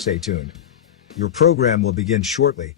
Stay tuned. Your program will begin shortly.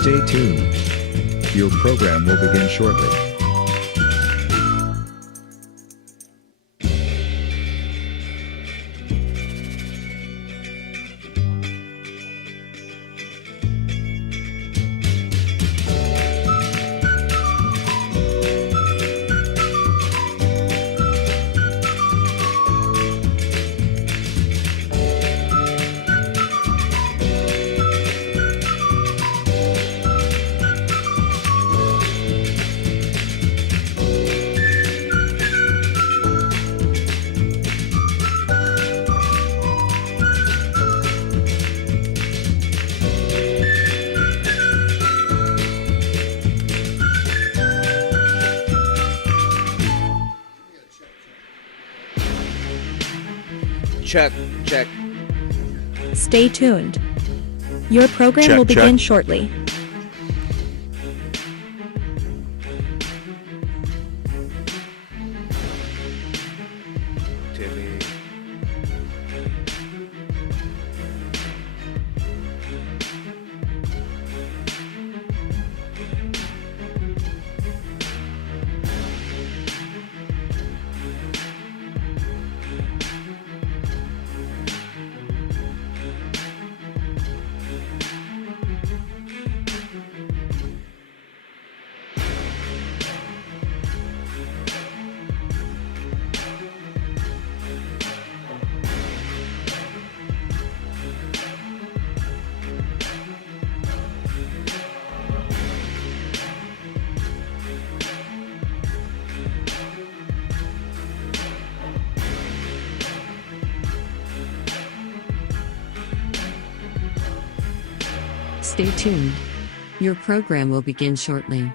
Stay tuned. Your program will begin shortly. Check, check. Stay tuned. Your program will begin shortly. Timmy. Stay tuned. Your program will begin shortly.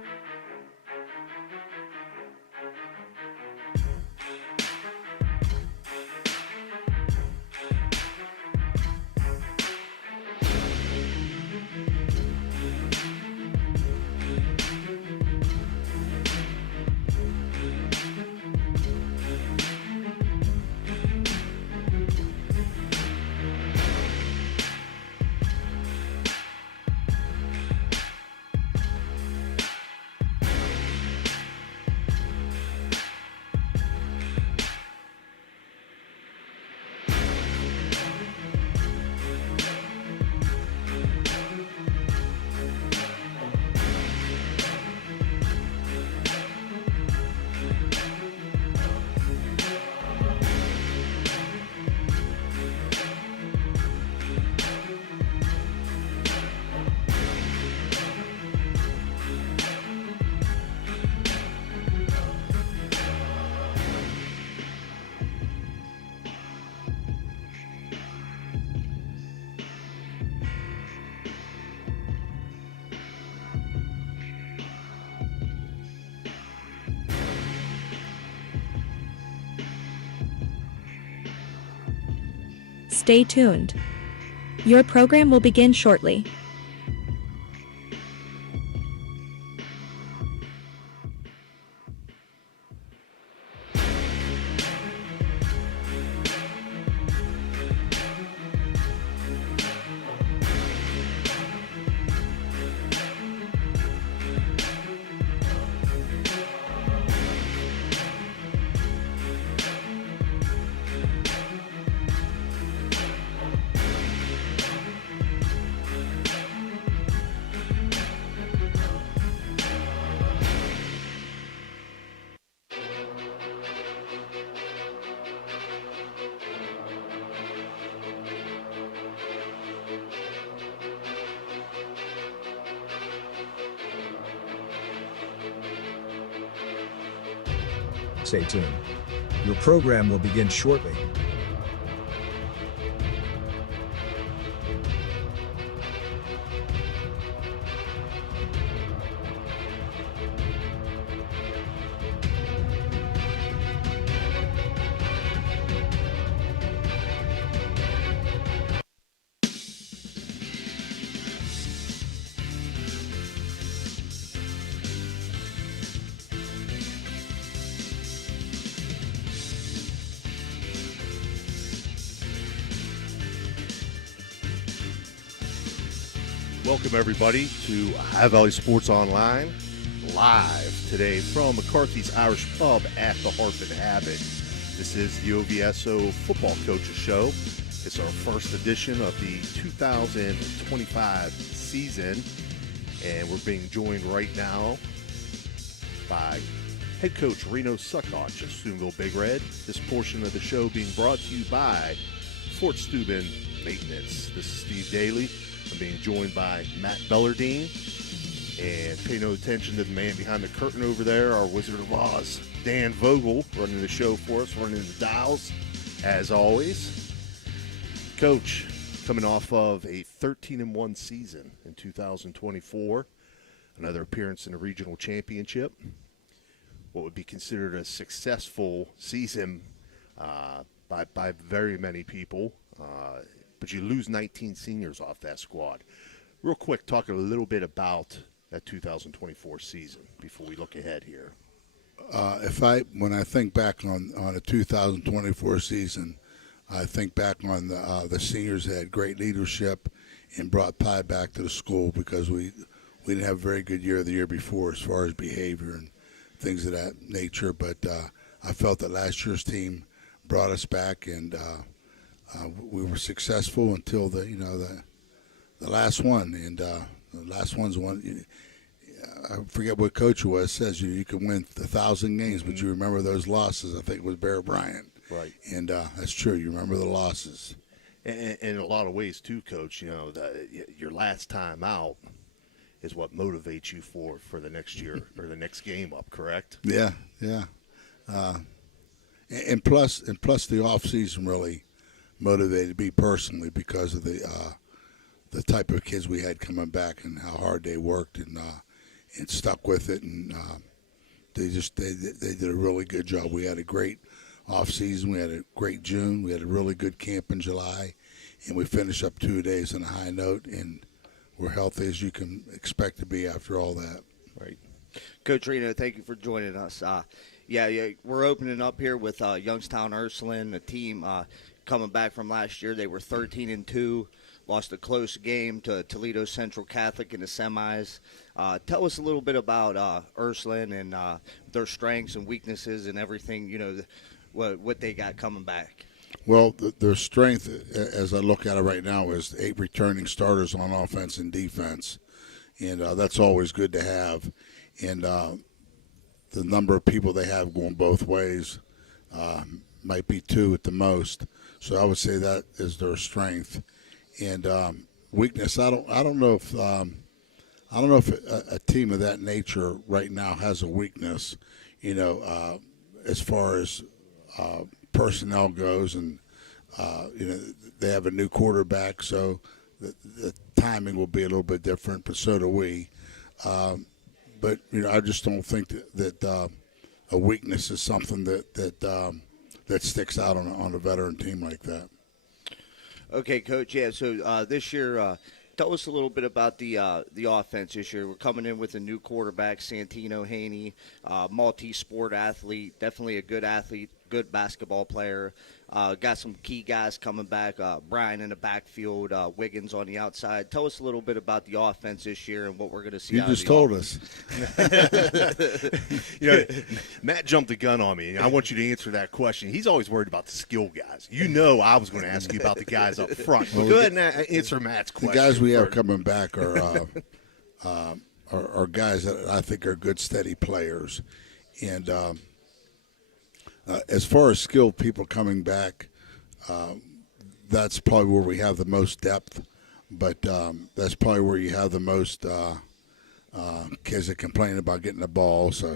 Stay tuned. Your program will begin shortly. stay tuned. Your program will begin shortly. Welcome, everybody, to High Valley Sports Online, live today from McCarthy's Irish Pub at the Harp Habit. This is the OVSO Football Coaches Show. It's our first edition of the 2025 season, and we're being joined right now by head coach Reno Suckoch of Steubenville Big Red. This portion of the show being brought to you by Fort Steuben Maintenance. This is Steve Daly. I'm being joined by Matt Bellardine, and pay no attention to the man behind the curtain over there, our Wizard of Oz, Dan Vogel, running the show for us, running the dials, as always. Coach, coming off of a 13-1 season in 2024, another appearance in the regional championship, what would be considered a successful season by very many people. But you lose 19 seniors off that squad. Real quick, talk a little bit about that 2024 season before we look ahead here. When I think back on a 2024 season, I think back on the seniors that had great leadership and brought pride back to the school, because we didn't have a very good year the year before as far as behavior and things of that nature. But I felt that last year's team brought us back, and we were successful until the last one, and the last one's one. I forget what coach it was. Says you can win 1,000 games, but you remember those losses. I think it was Bear Bryant, right? And that's true. You remember the losses. And in a lot of ways too, Coach. Your last time out is what motivates you for the next year or the next game up. Correct? Yeah. And plus the off season really motivated me personally because of the type of kids we had coming back and how hard they worked and stuck with it, and they did a really good job. We had a great off season. We had a great June. We had a really good camp in July, and we finished up 2 days on a high note, and we're healthy as you can expect to be after all that. Right. Coach Reno, thank you for joining us. Yeah, we're opening up here with Youngstown Ursuline, a team coming back from last year. They were 13-2, lost a close game to Toledo Central Catholic in the semis. Tell us a little bit about Ursuline and their strengths and weaknesses and everything, what they got coming back. Well, their strength, as I look at it right now, is 8 returning starters on offense and defense, and that's always good to have. And the number of people they have going both ways might be 2 at the most. So I would say that is their strength. And weakness, I don't know if a team of that nature right now has a weakness, as far as personnel goes, and they have a new quarterback, so the timing will be a little bit different, but so do we. But I just don't think that a weakness is something that sticks out on a veteran team like that. Okay, Coach. Yeah. So this year, tell us a little bit about the offense this year. We're coming in with a new quarterback, Santino Haney, multi-sport athlete, definitely a good athlete, good basketball player. Got some key guys coming back, Brian in the backfield, Wiggins on the outside. Tell us a little bit about the offense this year and what we're going to see. You just told us. Matt jumped the gun on me. I want you to answer that question. He's always worried about the skill guys. I was going to ask you about the guys up front. Well, go ahead and answer Matt's question. The guys we have coming back are guys that I think are good, steady players. And as far as skilled people coming back, that's probably where we have the most depth, but that's probably where you have the most kids that complain about getting the ball. So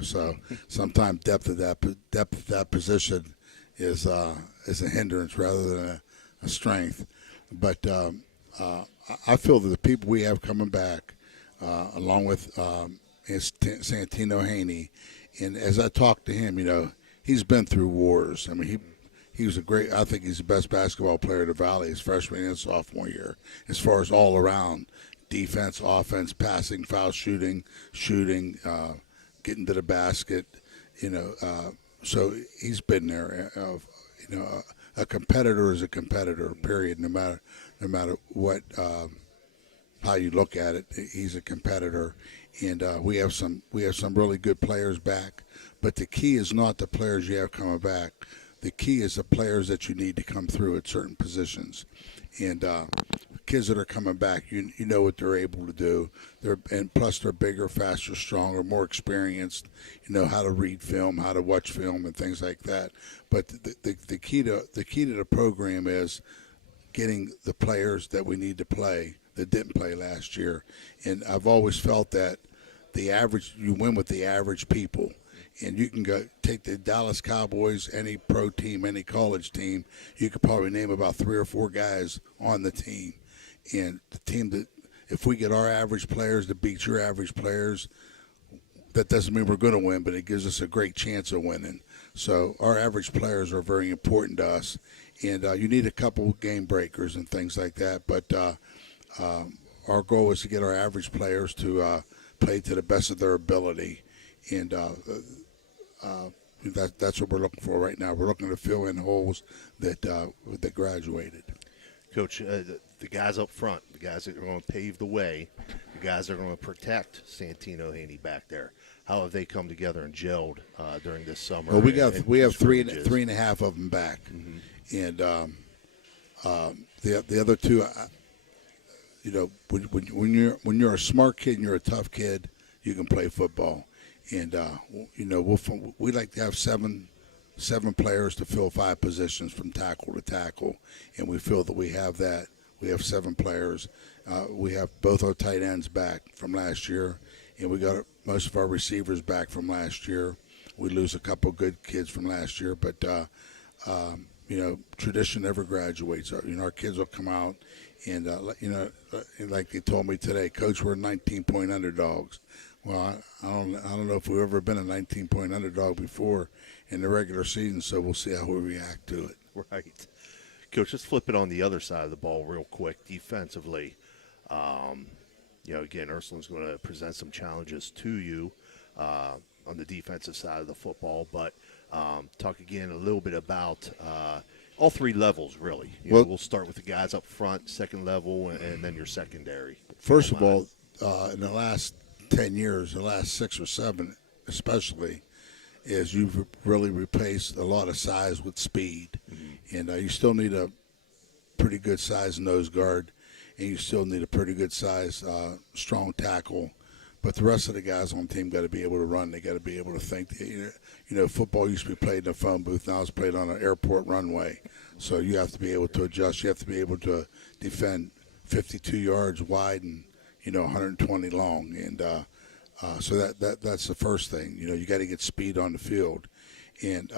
sometimes depth of that position is a hindrance rather than a strength. But I feel that the people we have coming back, along with Santino Haney, and as I talked to him, he's been through wars. I mean, he was I think he's the best basketball player in the Valley his freshman and sophomore year, as far as all around defense, offense, passing, foul shooting, getting to the basket. So he's been there. A competitor is a competitor. Period. No matter what, how you look at it, he's a competitor. And we have some really good players back. But the key is not the players you have coming back. The key is the players that you need to come through at certain positions. And kids that are coming back, you know what they're able to do. And plus they're bigger, faster, stronger, more experienced. You know how to read film, how to watch film, and things like that. But the key to the program is getting the players that we need to play that didn't play last year. And I've always felt that you win with the average people. And you can go take the Dallas Cowboys, any pro team, any college team, you could probably name about 3 or 4 guys on the team. And the team that, if we get our average players to beat your average players, that doesn't mean we're going to win, but it gives us a great chance of winning. So our average players are very important to us. And you need a couple game breakers and things like that. But our goal is to get our average players to play to the best of their ability. And that's what we're looking for right now. We're looking to fill in holes that graduated. Coach, the guys up front, the guys that are going to pave the way, the guys that are going to protect Santino Haney back there, how have they come together and gelled during this summer? Well, we have three and a half of them back, and the other two, when you're a smart kid and you're a tough kid, you can play football. And we like to have seven players to fill 5 positions from tackle to tackle, and we feel that we have that. We have 7 players. We have both our tight ends back from last year, and we got most of our receivers back from last year. We lose a couple good kids from last year, but tradition never graduates. Our kids will come out, and like they told me today, Coach, we're 19-point underdogs. Well, I don't know if we've ever been a 19-point underdog before in the regular season, so we'll see how we react to it. Right. Coach, let's flip it on the other side of the ball real quick. Defensively, again, Ursuline's going to present some challenges to you on the defensive side of the football, but talk again a little bit about all 3 levels, really. We'll start with the guys up front, second level, and then your secondary. First of all, in the last 10 years, the last 6 or 7 especially, is you've really replaced a lot of size with speed. And you still need a pretty good size nose guard, and you still need a pretty good size strong tackle. But the rest of the guys on the team got to be able to run. They got to be able to think. Football used to be played in a phone booth. Now it's played on an airport runway. So you have to be able to adjust. You have to be able to defend 52 yards wide and 120 long, and so that's the first thing. You got to get speed on the field, and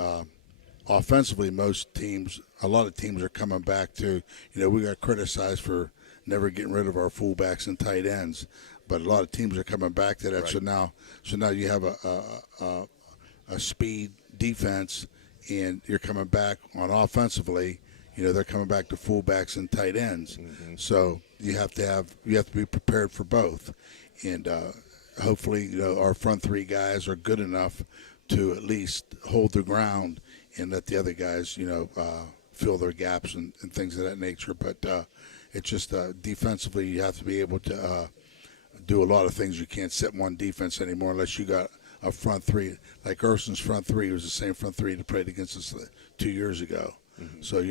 offensively, a lot of teams are coming back to. We got criticized for never getting rid of our fullbacks and tight ends, but a lot of teams are coming back to that. Right. So now you have a speed defense, and you're coming back on offensively. They're coming back to fullbacks and tight ends. So you have to be prepared for both, and hopefully our front 3 guys are good enough to at least hold the ground and let the other guys fill their gaps and things of that nature. But it's just defensively you have to be able to do a lot of things. You can't sit one defense anymore unless you got a front 3 like Ursuline's front 3 was the same front 3 that played against us 2 years ago. So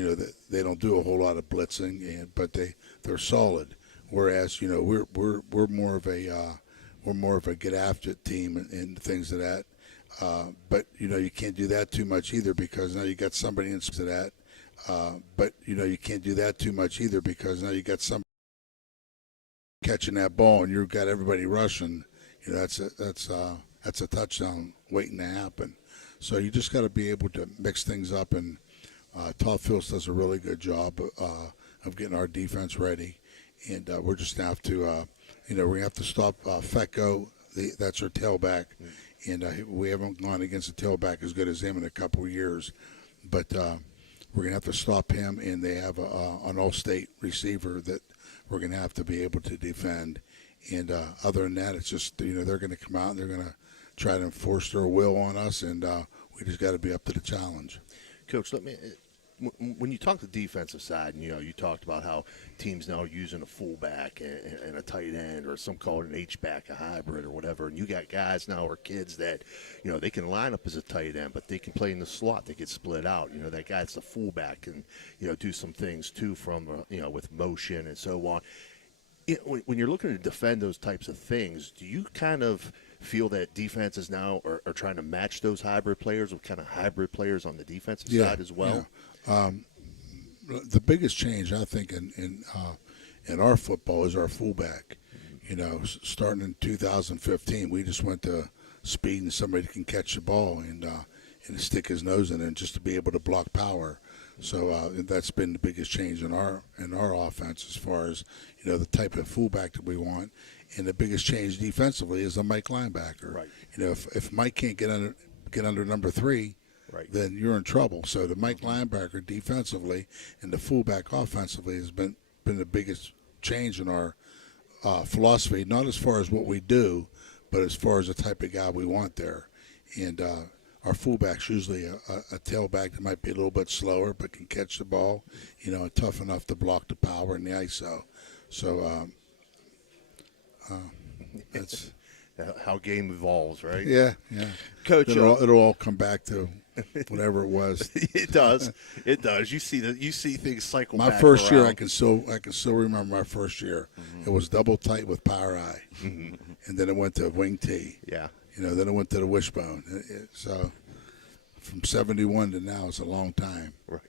they don't do a whole lot of blitzing, but they're solid. Whereas we're more of a get after it team and things of that. But you can't do that too much either because now you got somebody into that. But you can't do that too much either because now you got somebody catching that ball and you've got everybody rushing. that's a touchdown waiting to happen. So you just got to be able to mix things up, and Todd Fields does a really good job of getting our defense ready, and we're just gonna have to, we have to stop Fecko. That's our tailback, and we haven't gone against a tailback as good as him in a couple of years, but we're gonna have to stop him, and they have an all-state receiver that we're gonna have to be able to defend. And other than that, it's just they're gonna come out and they're gonna try to enforce their will on us, and we just got to be up to the challenge. Coach, when you talk the defensive side, and you talked about how teams now are using a fullback and a tight end, or some call it an H-back, a hybrid or whatever, and you got guys now or kids that, they can line up as a tight end, but they can play in the slot. They get split out. That guy's the fullback and, do some things too from, with motion and so on. When you're looking to defend those types of things, do you kind of feel that defenses now are trying to match those hybrid players with kind of hybrid players on the defensive side as well? Yeah. The biggest change, I think, in our football is our fullback. Starting in 2015, we just went to speed and somebody can catch the ball and stick his nose in it just to be able to block power. So that's been the biggest change in our offense as far as the type of fullback that we want. And the biggest change defensively is the Mike linebacker. Right. If Mike can't get under number 3, right, then you're in trouble. So the Mike linebacker defensively and the fullback offensively has been the biggest change in our philosophy. Not as far as what we do, but as far as the type of guy we want there. And our fullback's usually a tailback that might be a little bit slower but can catch the ball, and tough enough to block the power and the ISO. So that's how game evolves, right? yeah. Coach, It'll all come back to whatever it was. It does. It does. You see things cycle. My back first year, around. I can still remember my first year. It was double tight with power eye, and then it went to wing T. Yeah. Then it went to the wishbone. So from 71 to now, it's a long time. Right.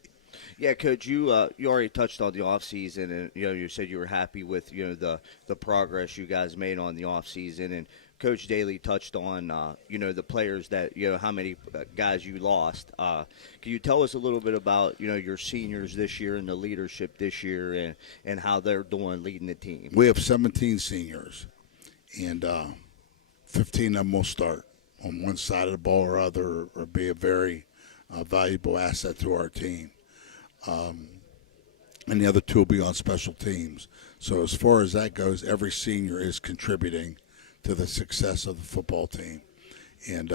Yeah, Coach, you already touched on the offseason, and you said you were happy with the progress you guys made on the offseason, and Coach Daly touched on the players that how many guys you lost. Can you tell us a little bit about your seniors this year and the leadership this year and how they're doing leading the team? We have 17 seniors, and 15 of them will start on one side of the ball or other, or be a very valuable asset to our team. And the other 2 will be on special teams. So as far as that goes, every senior is contributing to the success of the football team, and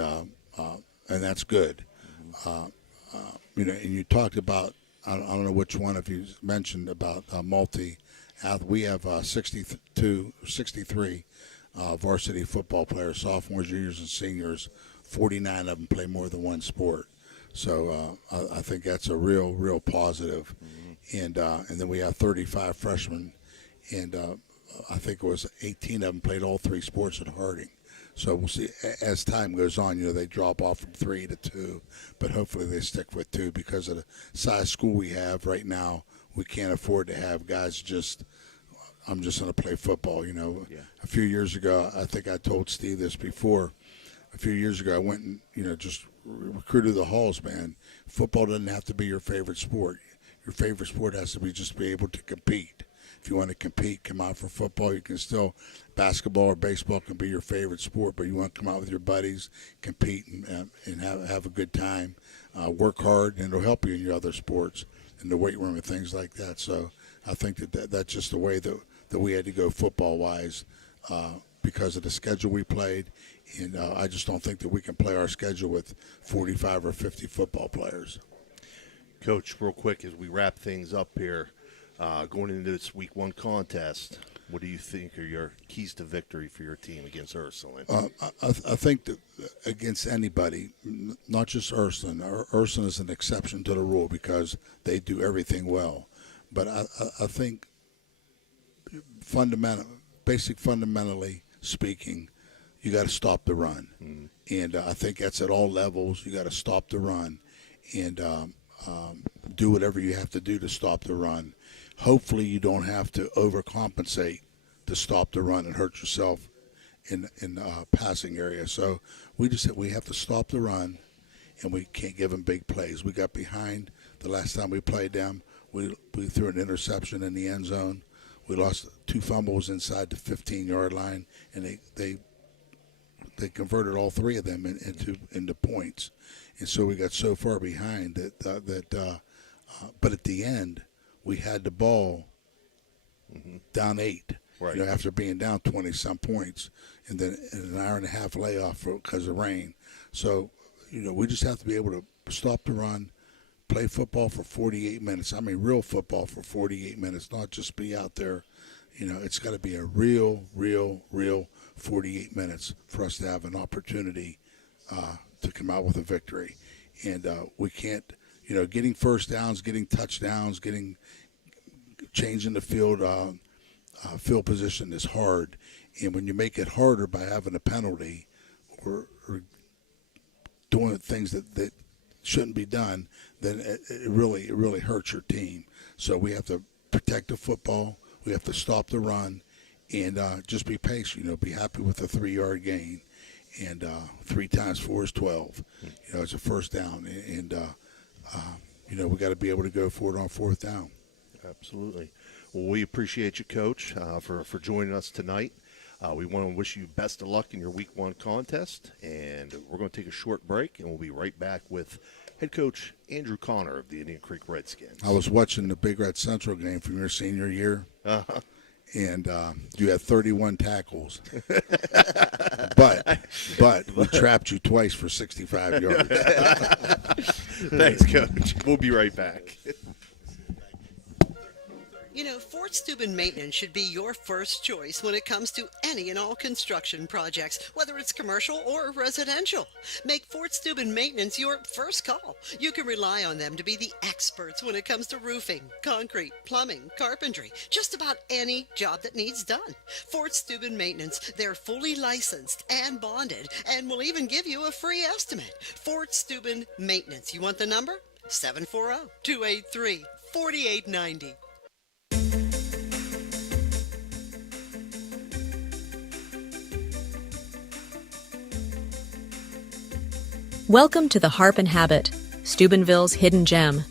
that's good. And you talked about, I don't know which one of you mentioned about multi. We have 63 varsity football players, sophomores, juniors, and seniors. 49 of them play more than one sport. So I think that's a real positive. And then we have 35 freshmen, and I think it was 18 of them played all 3 sports at Harding. So we'll see as time goes on. They drop off from 3 to 2, but hopefully they stick with 2 because of the size school we have right now. We can't afford to have guys I'm just going to play football. Yeah. A few years ago, I think I told Steve this before. A few years ago, I went and just recruited the halls, man. Football doesn't have to be your favorite sport. Your favorite sport has to be just be able to compete. If you want to compete, come out for football. You can still, basketball or baseball can be your favorite sport, but you want to come out with your buddies, compete, and have a good time. Work hard, and it'll help you in your other sports, in the weight room and things like that. So I think that's just the way that we had to go football-wise because of the schedule we played. And I just don't think that we can play our schedule with 45 or 50 football players. Coach, real quick, as we wrap things up here, going into this Week 1 contest, what do you think are your keys to victory for your team against Ursuline? I think that against anybody, not just Ursuline. Ursuline is an exception to the rule because they do everything well. But I think fundamentally speaking, you got to stop the run. And I think that's at all levels. You got to stop the run and do whatever you have to do to stop the run. Hopefully you don't have to overcompensate to stop the run and hurt yourself in passing area. So we have to stop the run, and we can't give them big plays. We got behind the last time we played them. We threw an interception in the end zone. We lost 2 fumbles inside the 15-yard line, and they converted all 3 of them into points. And so we got so far behind that but at the end we had the ball down 8. Right. After being down 20-some points, and then an hour and a half layoff because of rain. So, we just have to be able to stop the run, play football for 48 minutes. I mean, real football for 48 minutes, not just be out there. It's got to be a real 48 minutes for us to have an opportunity to come out with a victory. And we can't, getting first downs, getting touchdowns, changing the field position is hard. And when you make it harder by having a penalty or doing things that shouldn't be done, then it really hurts your team. So we have to protect the football. We have to stop the run, and just be patient. Be happy with a 3-yard gain, and 3 times 4 is 12. It's a first down, and we got to be able to go for it on 4th down. Absolutely. Well, we appreciate you, Coach, for joining us tonight. We want to wish you best of luck in your Week 1 contest, and we're going to take a short break, and we'll be right back with head coach Andrew Connor of the Indian Creek Redskins. I was watching the Big Red Central game from your senior year, and you had 31 tackles, but we trapped you twice for 65 yards. Thanks, Coach. We'll be right back. Fort Steuben Maintenance should be your first choice when it comes to any and all construction projects, whether it's commercial or residential. Make Fort Steuben Maintenance your first call. You can rely on them to be the experts when it comes to roofing, concrete, plumbing, carpentry, just about any job that needs done. Fort Steuben Maintenance, they're fully licensed and bonded and will even give you a free estimate. Fort Steuben Maintenance. You want the number? 740-283-4890. Welcome to the Harp and Habit, Steubenville's hidden gem.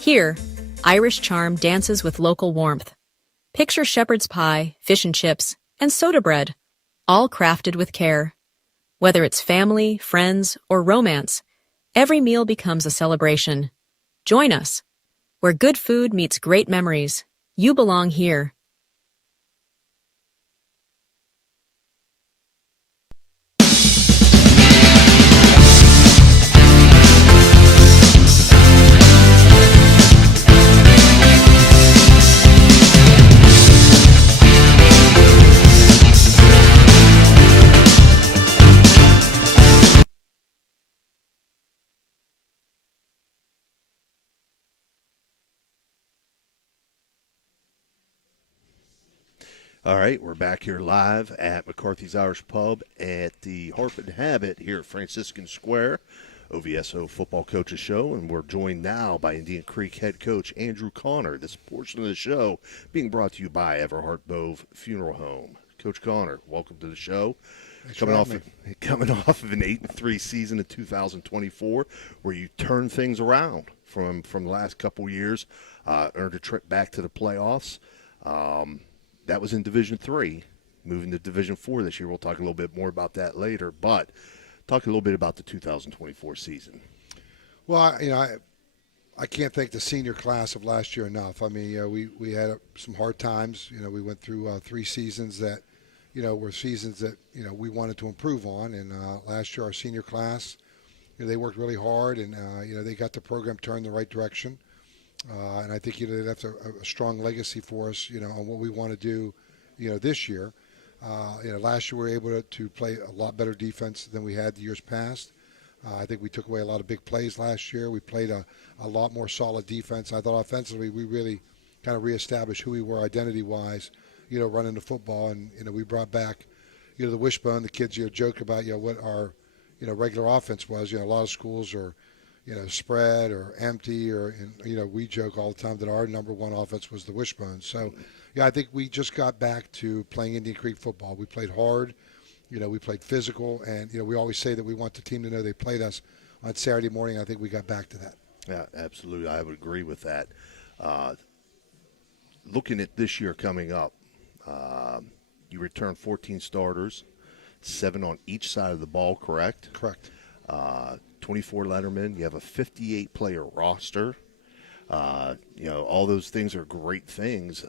Here, Irish charm dances with local warmth. Picture shepherd's pie, fish and chips, and soda bread, all crafted with care. Whether it's family, friends, or romance, every meal becomes a celebration. Join us. Where good food meets great memories, you belong here. All right, we're back here live at McCarthy's Irish Pub at the Harp and Habit here at Franciscan Square, OVSO Football Coaches Show, and we're joined now by Indian Creek head coach Andrew Connor. This portion of the show being brought to you by Everhart Bove Funeral Home. Coach Connor, welcome to the show. Coming off of an 8-3 season in 2024, where you turned things around from the last couple years, earned a trip back to the playoffs. That was in Division III, moving to Division IV this year. We'll talk a little bit more about that later, but talk a little bit about the 2024 season. Well, I can't thank the senior class of last year enough. I mean, we had some hard times. We went through 3 seasons that, were seasons that, we wanted to improve on. And last year, our senior class, they worked really hard, and, they got the program turned in the right direction. And I think that's a strong legacy for us, on what we want to do, this year. Last year we were able to play a lot better defense than we had the years past. I think we took away a lot of big plays last year. We played a lot more solid defense. I thought offensively we really kind of reestablished who we were identity-wise, running the football. And, we brought back, the wishbone. The kids, joke about, what our, regular offense was. A lot of schools are, spread or empty, or, we joke all the time that our number one offense was the wishbone. So, I think we just got back to playing Indian Creek football. We played hard. We played physical, and we always say that we want the team to know they played us on Saturday morning. I think we got back to that. Yeah, absolutely. I would agree with that. Looking at this year coming up, you return 14 starters, 7 on each side of the ball, correct? Correct. 24 lettermen. You have a 58-player roster. All those things are great things.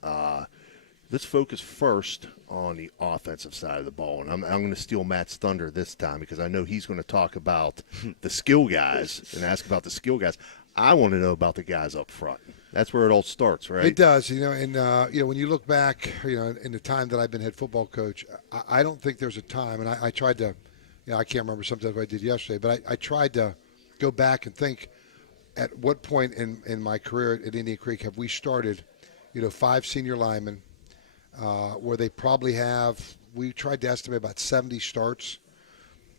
Let's focus first on the offensive side of the ball. And I'm going to steal Matt's thunder this time because I know he's going to talk about the skill guys and ask about the skill guys. I want to know about the guys up front. That's where it all starts, right? It does, and when you look back, in the time that I've been head football coach, I don't think there's a time, and I tried to, I can't remember sometimes what I did yesterday, but I tried to go back and think at what point in my career at Indian Creek have we started, 5 senior linemen, where they probably we tried to estimate about 70 starts.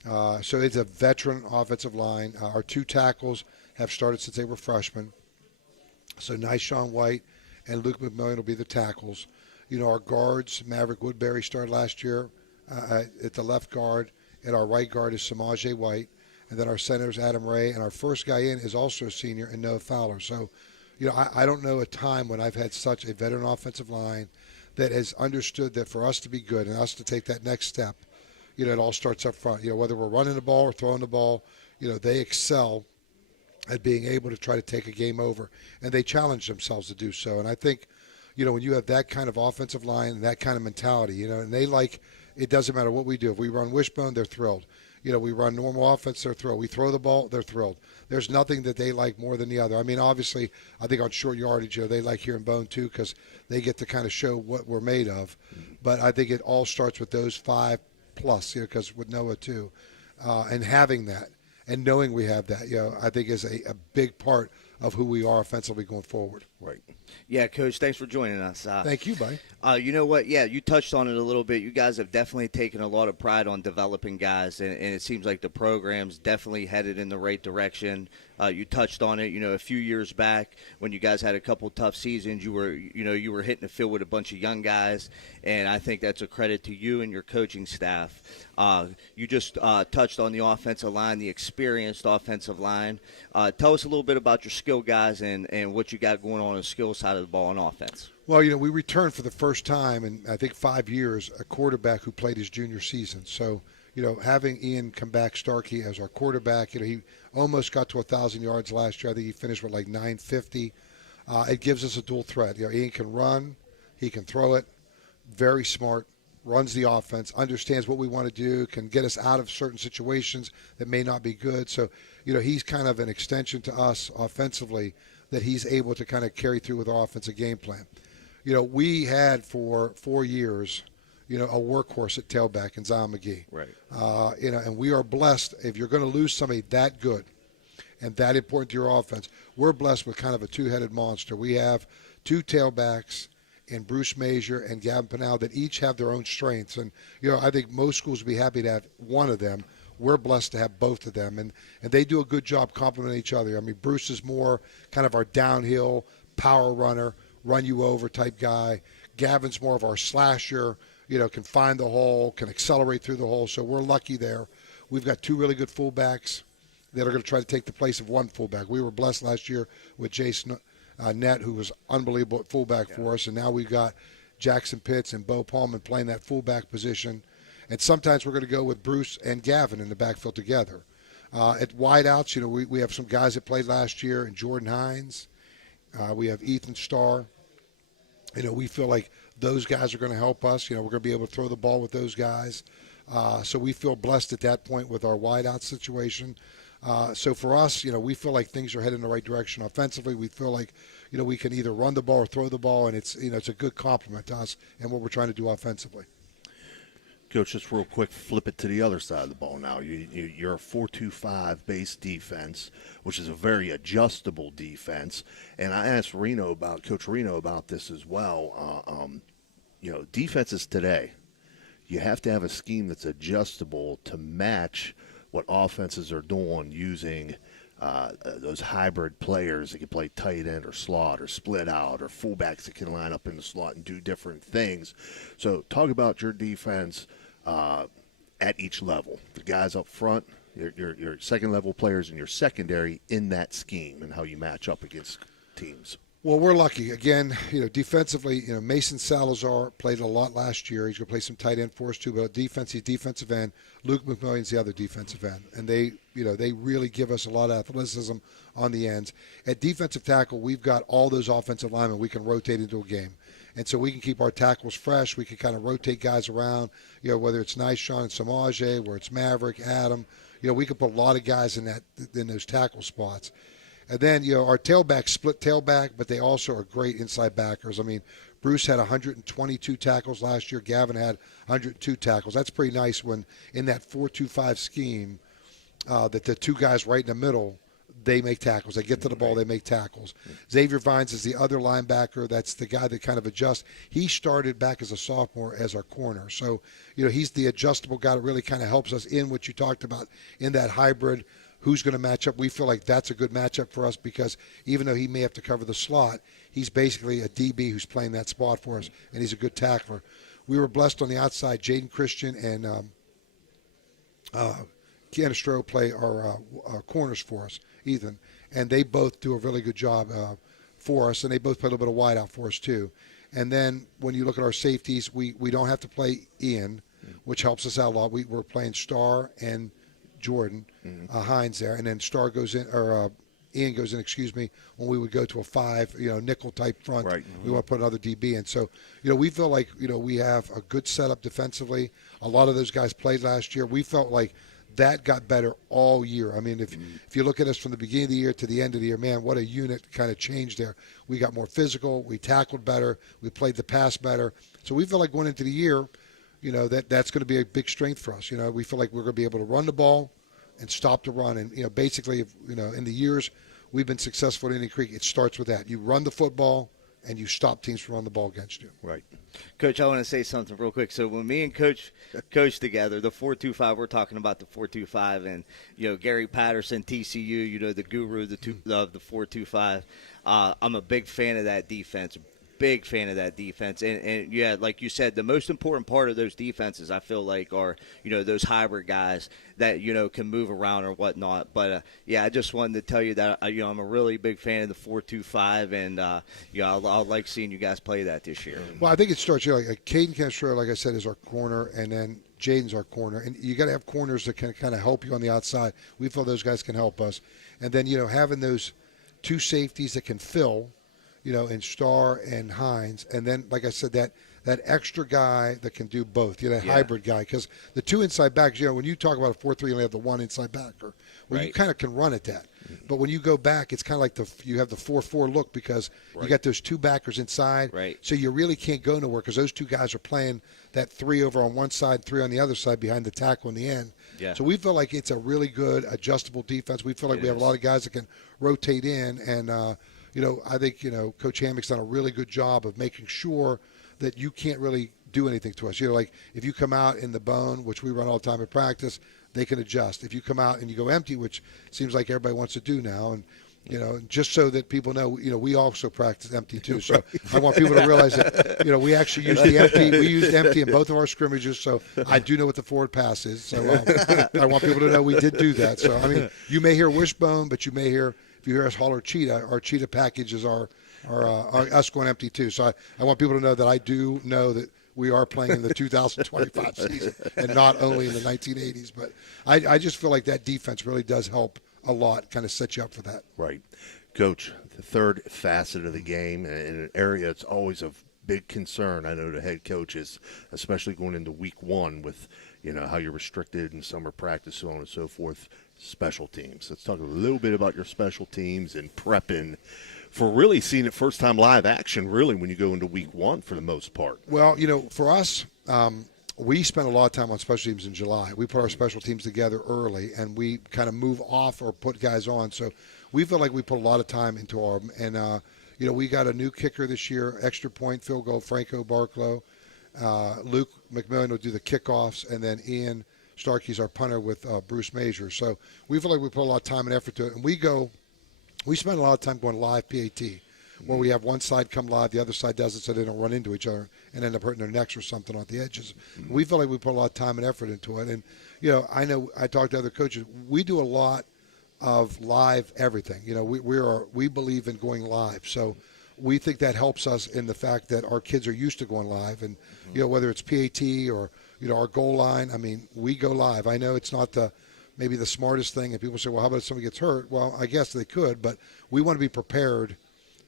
So it's a veteran offensive line. Our 2 tackles have started since they were freshmen. So Sean White and Luke McMillian will be the tackles. Our guards, Maverick Woodbury started last year at the left guard, and our right guard is Samaje White. And then our center is Adam Ray, and our first guy in is also a senior, and Noah Fowler. So, I don't know a time when I've had such a veteran offensive line that has understood that for us to be good and us to take that next step, it all starts up front. Whether we're running the ball or throwing the ball, they excel at being able to try to take a game over, and they challenge themselves to do so. And I think, when you have that kind of offensive line and that kind of mentality, and they it doesn't matter what we do. If we run wishbone, they're thrilled. We run normal offense, they're thrilled. We throw the ball, they're thrilled. There's nothing that they like more than the other. I mean, obviously, I think on short yardage, they like hearing bone too because they get to kind of show what we're made of. But I think it all starts with those 5 plus, because with Noah too, and having that and knowing we have that, I think is a big part of who we are offensively going forward. Right. Yeah, Coach, thanks for joining us. Thank you, buddy. You know what? Yeah, you touched on it a little bit. You guys have definitely taken a lot of pride on developing guys, and it seems like the program's definitely headed in the right direction. You touched on it, a few years back when you guys had a couple tough seasons. You were hitting the field with a bunch of young guys, and I think that's a credit to you and your coaching staff. You just touched on the offensive line, the experienced offensive line. Tell us a little bit about your skill guys and what you got going on the skill side of the ball on offense. Well, we returned for the first time in, I think, 5 years, a quarterback who played his junior season. So, having Ian come back, Starkey, as our quarterback, he almost got to 1,000 yards last year. I think he finished with like 950. It gives us a dual threat. Ian can run, he can throw it, very smart, runs the offense, understands what we want to do, can get us out of certain situations that may not be good. So, he's kind of an extension to us offensively that he's able to kind of carry through with our offensive game plan. We had for 4 years, a workhorse at tailback in Zion McGee. Right. And we are blessed if you're going to lose somebody that good and that important to your offense. We're blessed with kind of a 2-headed monster. We have 2 tailbacks in Bruce Major and Gavin Pinal that each have their own strengths. And, I think most schools would be happy to have one of them. We're blessed to have both of them. And they do a good job complementing each other. I mean, Bruce is more kind of our downhill power runner, run you over type guy. Gavin's more of our slasher, can find the hole, can accelerate through the hole. So we're lucky there. We've got 2 really good fullbacks that are going to try to take the place of one fullback. We were blessed last year with Jason Nett, who was unbelievable at fullback for us. And now we've got Jackson Pitts and Bo Pullman playing that fullback position. And sometimes we're going to go with Bruce and Gavin in the backfield together. At wideouts, we have some guys that played last year, and Jordan Hines. We have Ethan Starr. We feel like those guys are going to help us. We're going to be able to throw the ball with those guys. So we feel blessed at that point with our wideout situation. So for us, we feel like things are headed in the right direction offensively. We feel like, we can either run the ball or throw the ball, and it's a good compliment to us and what we're trying to do offensively. Coach, just real quick, flip it to the other side of the ball now. You're a 4-2-5 base defense, which is a very adjustable defense. And I asked Coach Reno about this as well. Defenses today, you have to have a scheme that's adjustable to match what offenses are doing using those hybrid players that can play tight end or slot or split out, or fullbacks that can line up in the slot and do different things. So talk about your defense at each level. The guys up front, your second-level players and your secondary in that scheme and how you match up against teams. Well, we're lucky. Again, defensively, Mason Salazar played a lot last year. He's going to play some tight end for us too. But defense, he's defensive end. Luke McMillan's the other defensive end, and they really give us a lot of athleticism on the ends. At defensive tackle, we've got all those offensive linemen we can rotate into a game, and so we can keep our tackles fresh. We can kind of rotate guys around. Whether it's Nyshawn and Samaje, where it's Maverick, Adam. We can put a lot of guys in those tackle spots. And then, our tailbacks split tailback, but they also are great inside backers. I mean, Bruce had 122 tackles last year. Gavin had 102 tackles. That's pretty nice when in that 4-2-5 scheme that the two guys right in the middle, they make tackles. They get to the ball, they make tackles. Xavier Vines is the other linebacker. That's the guy that kind of adjusts. He started back as a sophomore as our corner. So, he's the adjustable guy that really kind of helps us in what you talked about in that hybrid. Who's going to match up? We feel like that's a good matchup for us because even though he may have to cover the slot, he's basically a DB who's playing that spot for us, and he's a good tackler. We were blessed on the outside. Jaden Christian and Canistro play our corners for us, Ethan, and they both do a really good job for us, and they both play a little bit of wide out for us too. And then when you look at our safeties, we don't have to play Ian, which helps us out a lot. We're playing Starr and Jordan Hines there, and then Starr goes in, or Ian goes in, when we would go to a 5, nickel type front. Right. We want to put another DB in. So, we feel like, we have a good setup defensively. A lot of those guys played last year. We felt like that got better all year. I mean, if you look at us from the beginning of the year to the end of the year, man, what a unit kind of changed there. We got more physical. We tackled better. We played the pass better. So we feel like going into the year, that's going to be a big strength for us. We feel like we're going to be able to run the ball and stop the run. And, basically, in the years we've been successful at Indian Creek, it starts with that. You run the football and you stop teams from running the ball against you. Right. Coach, I want to say something real quick. So when me and Coach coached together, the 4-2-5, we're talking about the 4-2-5, and, Gary Patterson, TCU, the guru of the 4-2-5. I'm a big fan of that defense. Big fan of that defense, and yeah, like you said, the most important part of those defenses, I feel like, are those hybrid guys that can move around or whatnot. But yeah, I just wanted to tell you that I'm a really big fan of the 4-2-5, and I'll like seeing you guys play that this year. Well, I think it starts like Caden Castro, like I said, is our corner, and then Jaden's our corner, and you got to have corners that can kind of help you on the outside. We feel those guys can help us, and then having those two safeties that can fill. In Starr and Hines, and then, like I said, that extra guy that can do both, hybrid guy, because the two inside backs, when you talk about a 4-3, you only have the one inside backer, you kind of can run at that. But when you go back, it's kind of like you have the 4-4 look because you got those two backers inside, so you really can't go nowhere because those two guys are playing that 3 over on one side, 3 on the other side behind the tackle in the end. Yeah. So we feel like it's a really good adjustable defense. We feel like we have a lot of guys that can rotate in, and I think, Coach Hammock's done a really good job of making sure that you can't really do anything to us. Like if you come out in the bone, which we run all the time at practice, they can adjust. If you come out and you go empty, which seems like everybody wants to do now, and just so that people know, we also practice empty too. So I want people to realize that, we actually use the empty. We used empty in both of our scrimmages, so I do know what the forward pass is. So I want people to know we did do that. So, I mean, you may hear wishbone, but you may hear, if you hear us holler cheetah, our cheetah package is our us going empty too. So I want people to know that I do know that we are playing in the 2025 season and not only in the 1980s. But I just feel like that defense really does help a lot, kind of set you up for that. Right. Coach, the third facet of the game, and an area that's always of big concern, I know, to head coaches, especially going into week one with, how you're restricted in summer practice, so on and so forth, special teams. Let's talk a little bit about your special teams and prepping for really seeing it first time live action, really, when you go into week one for the most part. Well, for us, we spend a lot of time on special teams in July. We put our special teams together early, and we kind of move off or put guys on. So we feel like we put a lot of time into our – and, we got a new kicker this year, extra point, field goal, Franco Barclow. Luke McMillan will do the kickoffs, and then Ian Starkey's our punter with Bruce Major. So we feel like we put a lot of time and effort to it. And we spend a lot of time going live PAT, where we have one side come live, the other side doesn't, so they don't run into each other and end up hurting their necks or something on the edges. We feel like we put a lot of time and effort into it. And, I know I talked to other coaches. We do a lot of live everything. We believe in going live. So we think that helps us in the fact that our kids are used to going live. And, whether it's PAT or, our goal line, I mean, we go live. I know it's not maybe the smartest thing, and people say, well, how about if somebody gets hurt? Well, I guess they could, but we want to be prepared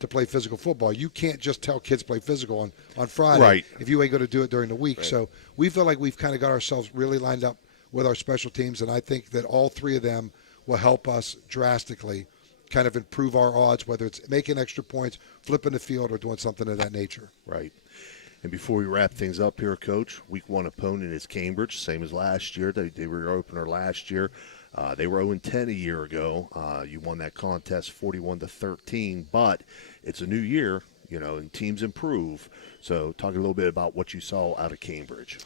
to play physical football. You can't just tell kids play physical on Friday if you ain't going to do it during the week. Right. So we feel like we've kind of got ourselves really lined up with our special teams, and I think that all three of them will help us drastically kind of improve our odds, whether it's making extra points, flipping the field, or doing something of that nature. Right. And before we wrap things up here, Coach, week 1 opponent is Cambridge, same as last year. They were your opener last year. They were 0-10 a year ago. You won that contest 41-13, but it's a new year, and teams improve. So talk a little bit about what you saw out of Cambridge.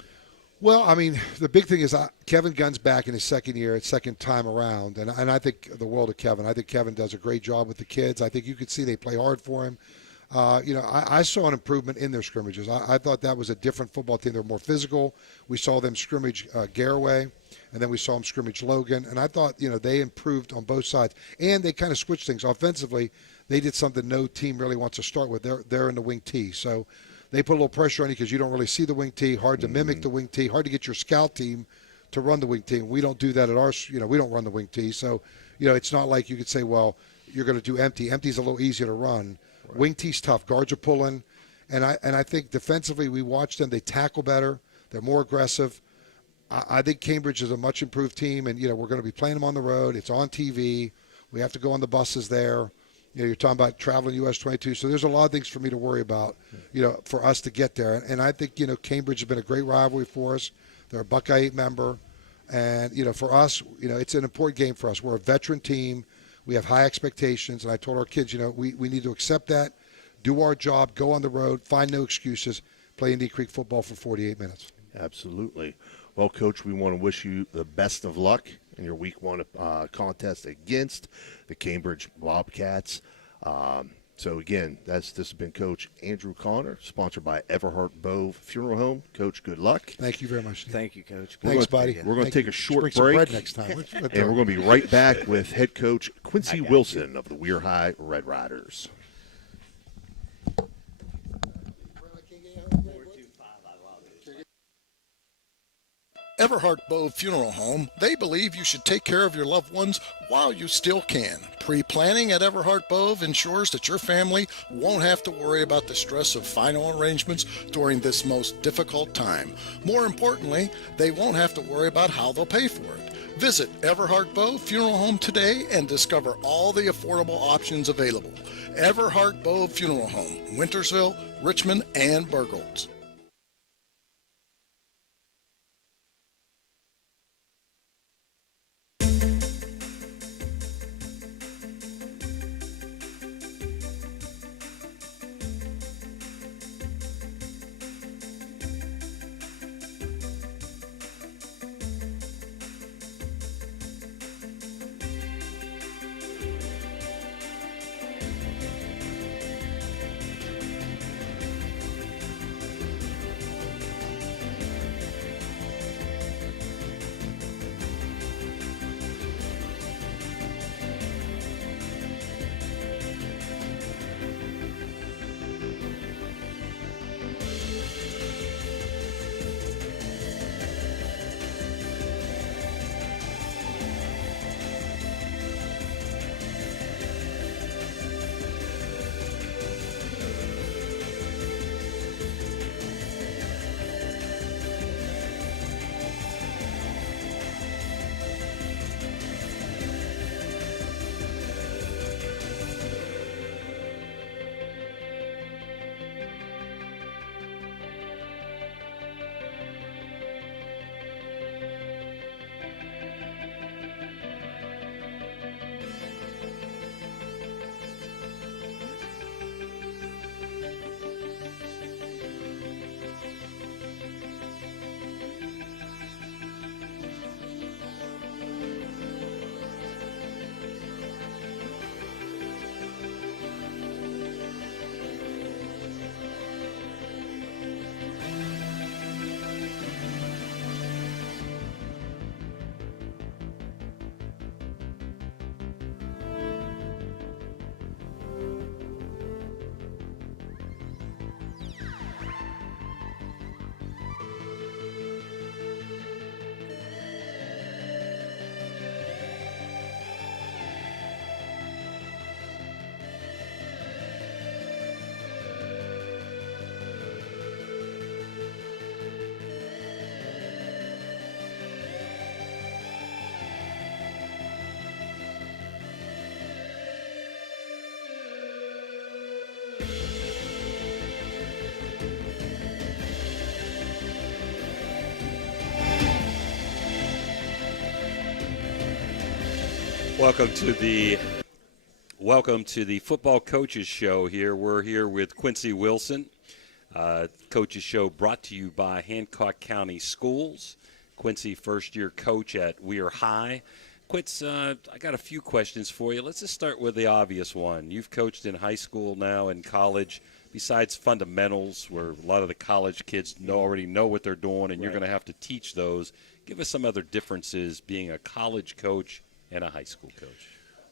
Well, I mean, the big thing is Kevin Gunn's back in his second year, second time around, and I think the world of Kevin. I think Kevin does a great job with the kids. I think you could see they play hard for him. I saw an improvement in their scrimmages. I thought that was a different football team. They were more physical. We saw them scrimmage Garraway, and then we saw them scrimmage Logan. And I thought, they improved on both sides. And they kind of switched things. Offensively, they did something no team really wants to start with. They're in the wing tee. So they put a little pressure on you because you don't really see the wing tee, hard to mimic the wing tee, hard to get your scout team to run the wing tee. We don't do that at ours. We don't run the wing tee. So, it's not like you could say, well, you're going to do empty. Empty's a little easier to run. Right. Wing tee's tough. Guards are pulling. And I think defensively we watch them. They tackle better. They're more aggressive. I think Cambridge is a much improved team, and, we're going to be playing them on the road. It's on TV. We have to go on the buses there. You're talking about traveling US 22. So there's a lot of things for me to worry about, for us to get there. And I think, Cambridge has been a great rivalry for us. They're a Buckeye 8 member. And, for us, it's an important game for us. We're a veteran team. We have high expectations. And I told our kids, we need to accept that, do our job, go on the road, find no excuses, play Indian Creek football for 48 minutes. Absolutely. Well, Coach, we want to wish you the best of luck in your Week 1 contest against the Cambridge Bobcats. So, again, this has been Coach Andrew Connor, sponsored by Everhart Bove Funeral Home. Coach, good luck. Thank you very much, Steve. Thank you, Coach. Thanks, buddy. We're going to take a short break. Some break next time. and we're going to be right back with head coach Quincy Wilson of the Weir High Red Riders. Everhart Bove Funeral Home, they believe you should take care of your loved ones while you still can. Pre-planning at Everhart Bove ensures that your family won't have to worry about the stress of final arrangements during this most difficult time. More importantly, they won't have to worry about how they'll pay for it. Visit Everhart Bove Funeral Home today and discover all the affordable options available. Everhart Bove Funeral Home, Wintersville, Richmond, and Burgolds. Welcome to the Football Coaches Show here. We're here with Quincy Wilson. Coaches Show brought to you by Hancock County Schools. Quincy, first-year coach at Weir High. Quince, I got a few questions for you. Let's just start with the obvious one. You've coached in high school now and college. Besides fundamentals, where a lot of the college kids already know what they're doing, and you're going to have to teach those, give us some other differences being a college coach and a high school coach.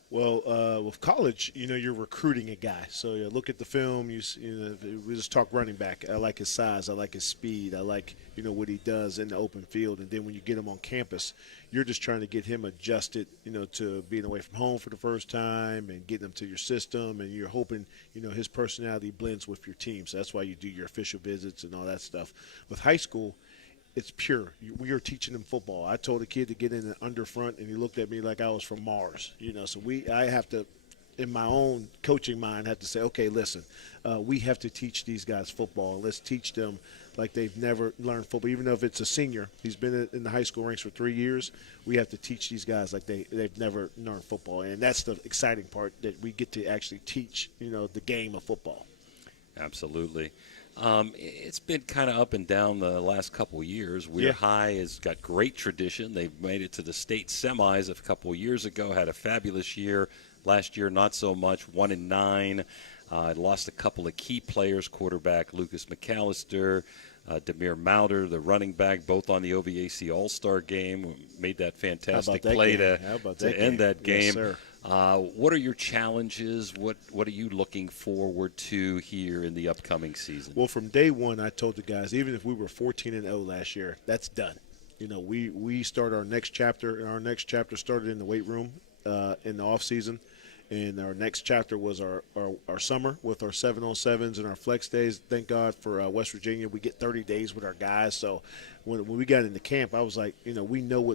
Well, with college, you're recruiting a guy. So you look at the film. We just talk running back. I like his size. I like his speed. I like what he does in the open field. And then when you get him on campus, you're just trying to get him adjusted, to being away from home for the first time and getting him to your system. And you're hoping, his personality blends with your team. So that's why you do your official visits and all that stuff. With high school, it's pure. We are teaching them football. I told a kid to get in the under front, and he looked at me like I was from Mars. So I have to, in my own coaching mind, have to say, okay, listen, we have to teach these guys football. Let's teach them like they've never learned football. Even though if it's a senior, he's been in the high school ranks for 3 years, we have to teach these guys like they've never learned football. And that's the exciting part, that we get to actually teach, the game of football. Absolutely. It's been kind of up and down the last couple of years. Weir High has got great tradition. They've made it to the state semis a couple of years ago, had a fabulous year. Last year, not so much, 1-9. Lost a couple of key players, quarterback Lucas McAllister, Demir Mauder, the running back, both on the OVAC All-Star game. Made that fantastic play to end that game. Yes, sir. What are your challenges? What are you looking forward to here in the upcoming season? Well, from day one, I told the guys, even if we were 14-0 last year, that's done. We start our next chapter, and our next chapter started in the weight room in the off season. And our next chapter was our summer with our 7-on-7s and our flex days. Thank God for West Virginia. We get 30 days with our guys. So when we got into camp, I was like, we know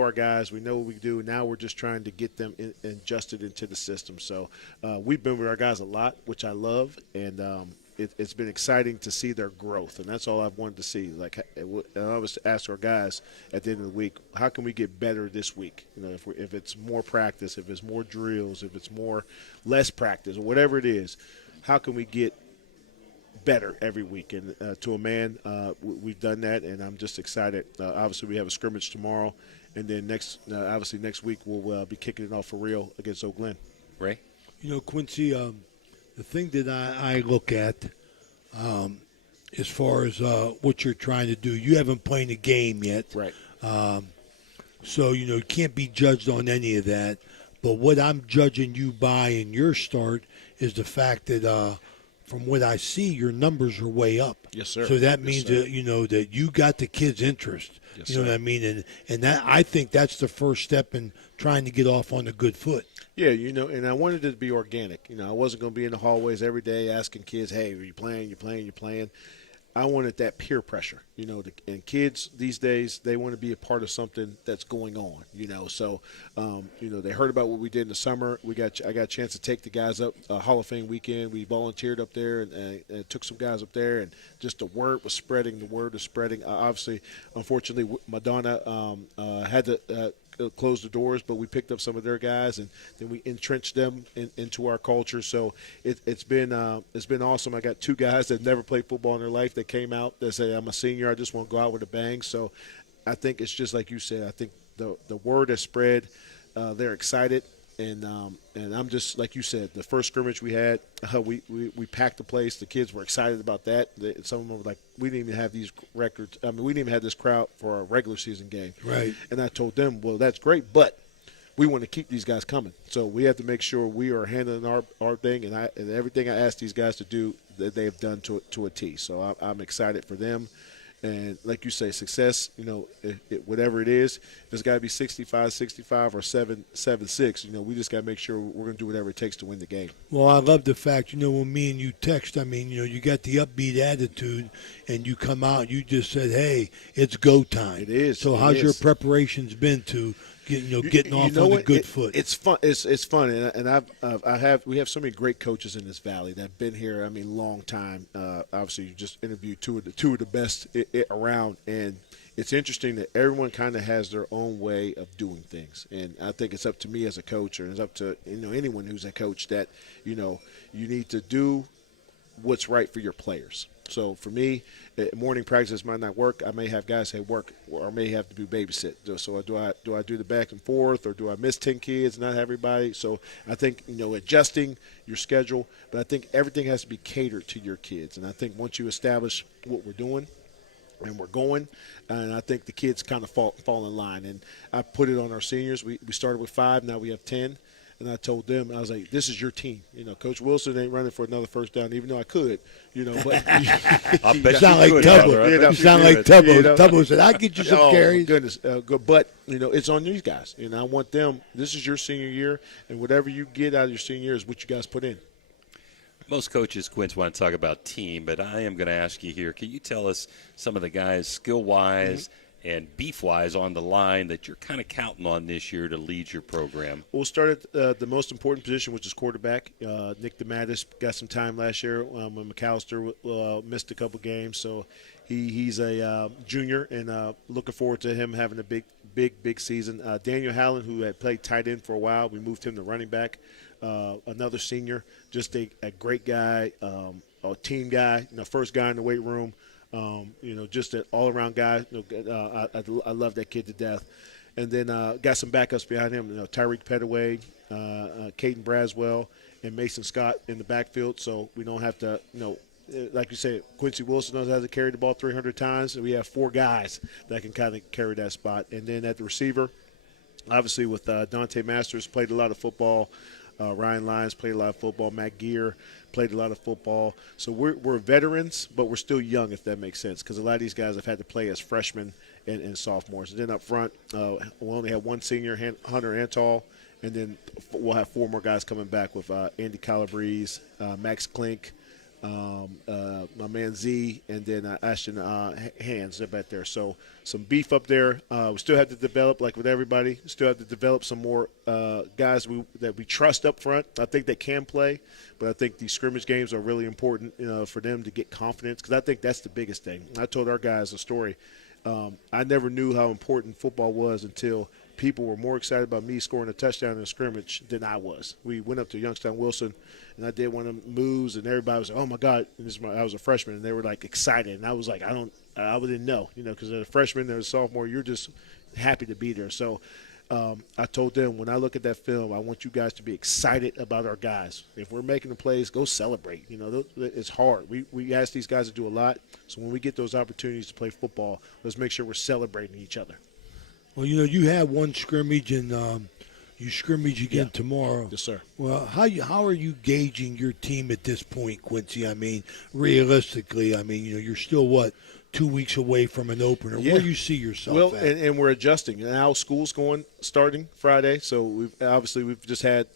our guys. We know what we do. Now we're just trying to get them adjusted into the system. So we've been with our guys a lot, which I love. And it's been exciting to see their growth, and that's all I've wanted to see. And I always ask our guys at the end of the week, how can we get better this week? If it's more practice, if it's more drills, if it's less practice, or whatever it is, how can we get better every week? And to a man, we've done that, and I'm just excited. Obviously, we have a scrimmage tomorrow, and then next week we'll be kicking it off for real against Oak Glen. Ray? Quincy, the thing that I look at as far as what you're trying to do, you haven't played a game yet. Right. So, you can't be judged on any of that. But what I'm judging you by in your start is the fact that from what I see, your numbers are way up. Yes, sir. So that means that, that you got the kids' interest. Yes, you know what I mean? And that, I think that's the first step in trying to get off on a good foot. Yeah, and I wanted it to be organic. I wasn't going to be in the hallways every day asking kids, hey, are you playing, you're playing, you're playing. I wanted that peer pressure, and kids these days, they want to be a part of something that's going on, So, they heard about what we did in the summer. I got a chance to take the guys up Hall of Fame weekend. We volunteered up there and took some guys up there, and just the word was spreading. The word is spreading. Obviously, unfortunately, Madonna had to close the doors, but we picked up some of their guys, and then we entrenched them into our culture. So it's been awesome. I got 2 guys that never played football in their life that came out that say, I'm a senior, I just want to go out with a bang. So I think it's just like you said. I think the word has spread. They're excited, and I'm just like you said. The first scrimmage we had, we packed the place. The kids were excited about that. Some of them were like, we didn't even have these records. I mean, we didn't even have this crowd for our regular season game. Right. And I told them, well, that's great, but we want to keep these guys coming. So we have to make sure we are handling our thing, and everything I asked these guys to do, that they have done to a T. So I'm excited for them. And like you say, success, whatever it is, it's got to be 65-65 or 7-6. We just got to make sure we're going to do whatever it takes to win the game. Well, I love the fact, when me and you text, you got the upbeat attitude, and you come out, you just said, hey, it's go time. It is. So how's your preparations been to getting off on a good foot. It's fun. It's fun, and we have so many great coaches in this valley that have been here. I mean, long time. Obviously, you just interviewed two of the best around, and it's interesting that everyone kind of has their own way of doing things. And I think it's up to me as a coach, or it's up to anyone who's a coach that you need to do what's right for your players. So for me, morning practice might not work. I may have guys say work, or I may have to do babysit. So do I do the back and forth, or do I miss 10 kids and not have everybody? So I think adjusting your schedule, but I think everything has to be catered to your kids. And I think once you establish what we're doing and we're going, and I think the kids kind of fall in line. And I put it on our seniors. We started with 5, now we have 10. And I told them, I was like, this is your team. Coach Wilson ain't running for another first down, even though I could, but I bet you sound like Tubbo. You sound like Tubbo. Tubbo said, I'll get you some carries. Goodness. But, it's on these guys. And I want them, this is your senior year, and whatever you get out of your senior year is what you guys put in. Most coaches, Quince, want to talk about team, but I am going to ask you here, can you tell us some of the guys skill-wise and beef-wise on the line that you're kind of counting on this year to lead your program? We'll start at the most important position, which is quarterback. Nick DeMattis got some time last year when McAllister missed a couple games. So he's a junior, and looking forward to him having a big season. Daniel Hallen, who had played tight end for a while, we moved him to running back. Another senior, just a great guy, a team guy, first guy in the weight room. Just an all-around guy. I love that kid to death. And then got some backups behind him. Tyreek Pettaway, Caden Braswell, and Mason Scott in the backfield. So we don't have to, like you said, Quincy Wilson knows how to carry the ball 300 times. And we have 4 guys that can kind of carry that spot. And then at the receiver, obviously with Dante Masters, played a lot of football. Ryan Lyons played a lot of football. Matt Gear played a lot of football. So we're veterans, but we're still young, if that makes sense, because a lot of these guys have had to play as freshmen and sophomores. And then up front, we'll only have one senior, Hunter Antal, and then we'll have 4 more guys coming back with Andy Calabrese, Max Klink, my man Z, and then Ashton Hands up back there. So some beef up there. We still have to develop, like with everybody, still have to develop some more guys that we trust up front. I think they can play, but I think these scrimmage games are really important for them to get confidence, because I think that's the biggest thing. I told our guys a story. I never knew how important football was until people were more excited about me scoring a touchdown in a scrimmage than I was. We went up to Youngstown Wilson, and I did one of them moves, and everybody was like, oh, my God. I was a freshman, and they were, like, excited. And I was like, I didn't know, because as a freshman or a sophomore, you're just happy to be there. So I told them, when I look at that film, I want you guys to be excited about our guys. If we're making the plays, go celebrate. It's hard. We ask these guys to do a lot. So when we get those opportunities to play football, let's make sure we're celebrating each other. Well, you had one scrimmage, and you scrimmage again tomorrow. Yes, sir. Well, how are you gauging your team at this point, Quincy? I mean, realistically, you're still, 2 weeks away from an opener. Yeah. Where do you see yourself at? And we're adjusting. Now school's starting Friday, so we've just had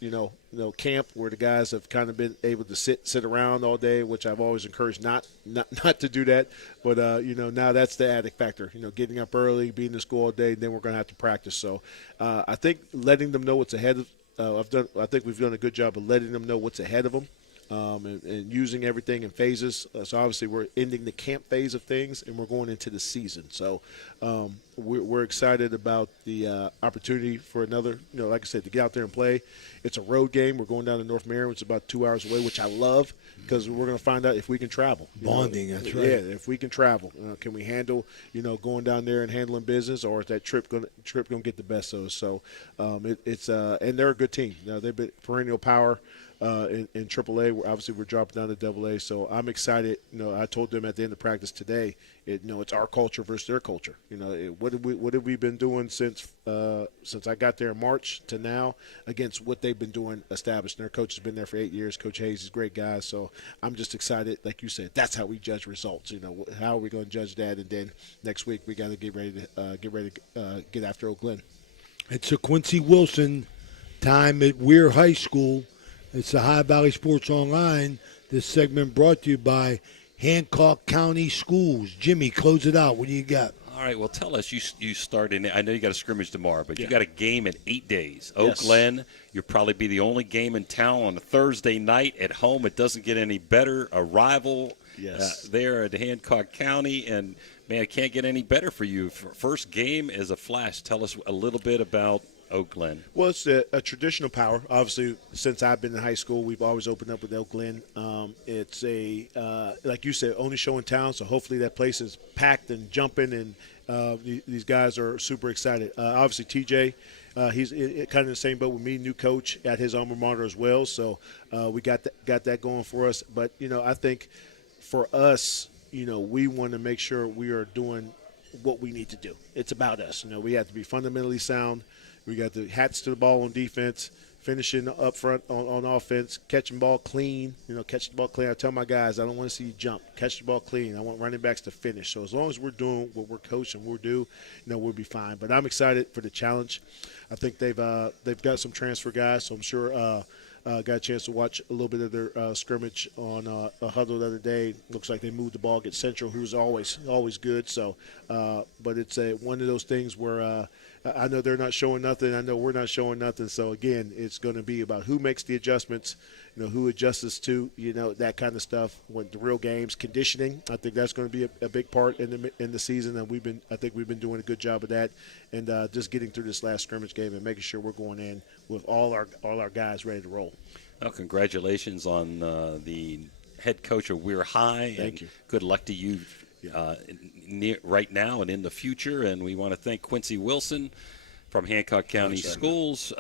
camp where the guys have kind of been able to sit around all day, which I've always encouraged not to do that. But now that's the added factor. Getting up early, being in school all day, then we're going to have to practice. So I think letting them know what's ahead of. I think we've done a good job of letting them know what's ahead of them. And using everything in phases. So obviously we're ending the camp phase of things, and we're going into the season. So we're excited about the opportunity for another, like I said, to get out there and play. It's a road game. We're going down to North Marion, which is about 2 hours away, which I love, because we're going to find out if we can travel. Bonding, that's right. Yeah, if we can travel. Can we handle, going down there and handling business, or is that trip going to get the best of us? So it's and they're a good team. They've been perennial power. In AAA, we're dropping down to AA. So I'm excited. I told them at the end of practice today, it's our culture versus their culture. What have we been doing since I got there in March to now against what they've been doing established. And their coach has been there for 8 years. Coach Hayes is a great guy. So I'm just excited. Like you said, that's how we judge results. How are we going to judge that? And then next week we got to get ready to get after Oak Glen. It's a Quincy Wilson time at Weir High School. It's the High Valley Sports Online. This segment brought to you by Hancock County Schools. Jimmy, close it out. What do you got? All All right, well, tell us, you start in, I know you got a scrimmage tomorrow, but you Yeah. got a game in 8 days. Oak Yes. Glen, you'll probably be the only game in town on a Thursday night at home. It doesn't get any better. A rival Yes. there at Hancock County, and, man, it can't get any better for you. First game is a flash. Tell us a little bit about Oak Glen. Well, it's a traditional power. Obviously, since I've been in high school, we've always opened up with Oak Glen. It's like you said, only show in town, so hopefully that place is packed and jumping, and these guys are super excited. Obviously, TJ, he's kind of in the same boat with me, new coach at his alma mater as well, so we got that going for us. But, I think for us, we want to make sure we are doing what we need to do. It's about us. We have to be fundamentally sound. We got the hats to the ball on defense, finishing up front on offense, catching ball clean. Catch the ball clean. I tell my guys, I don't want to see you jump. Catch the ball clean. I want running backs to finish. So as long as we're doing what we're coaching, we'll do, we'll be fine. But I'm excited for the challenge. I think they've got some transfer guys, so I'm sure got a chance to watch a little bit of their scrimmage on a huddle the other day. Looks like they moved the ball against Central, who's always good. So, but it's one of those things where I know they're not showing nothing. I know we're not showing nothing. So, again, it's going to be about who makes the adjustments, who adjusts to, that kind of stuff. When the real games, conditioning, I think that's going to be a big part in the season, and I think we've been doing a good job of that, and just getting through this last scrimmage game and making sure we're going in with all our guys ready to roll. Well, congratulations on the head coach of Weir High. Thank you. Good luck to you right now and in the future. And we want to thank Quincy Wilson from Hancock County Schools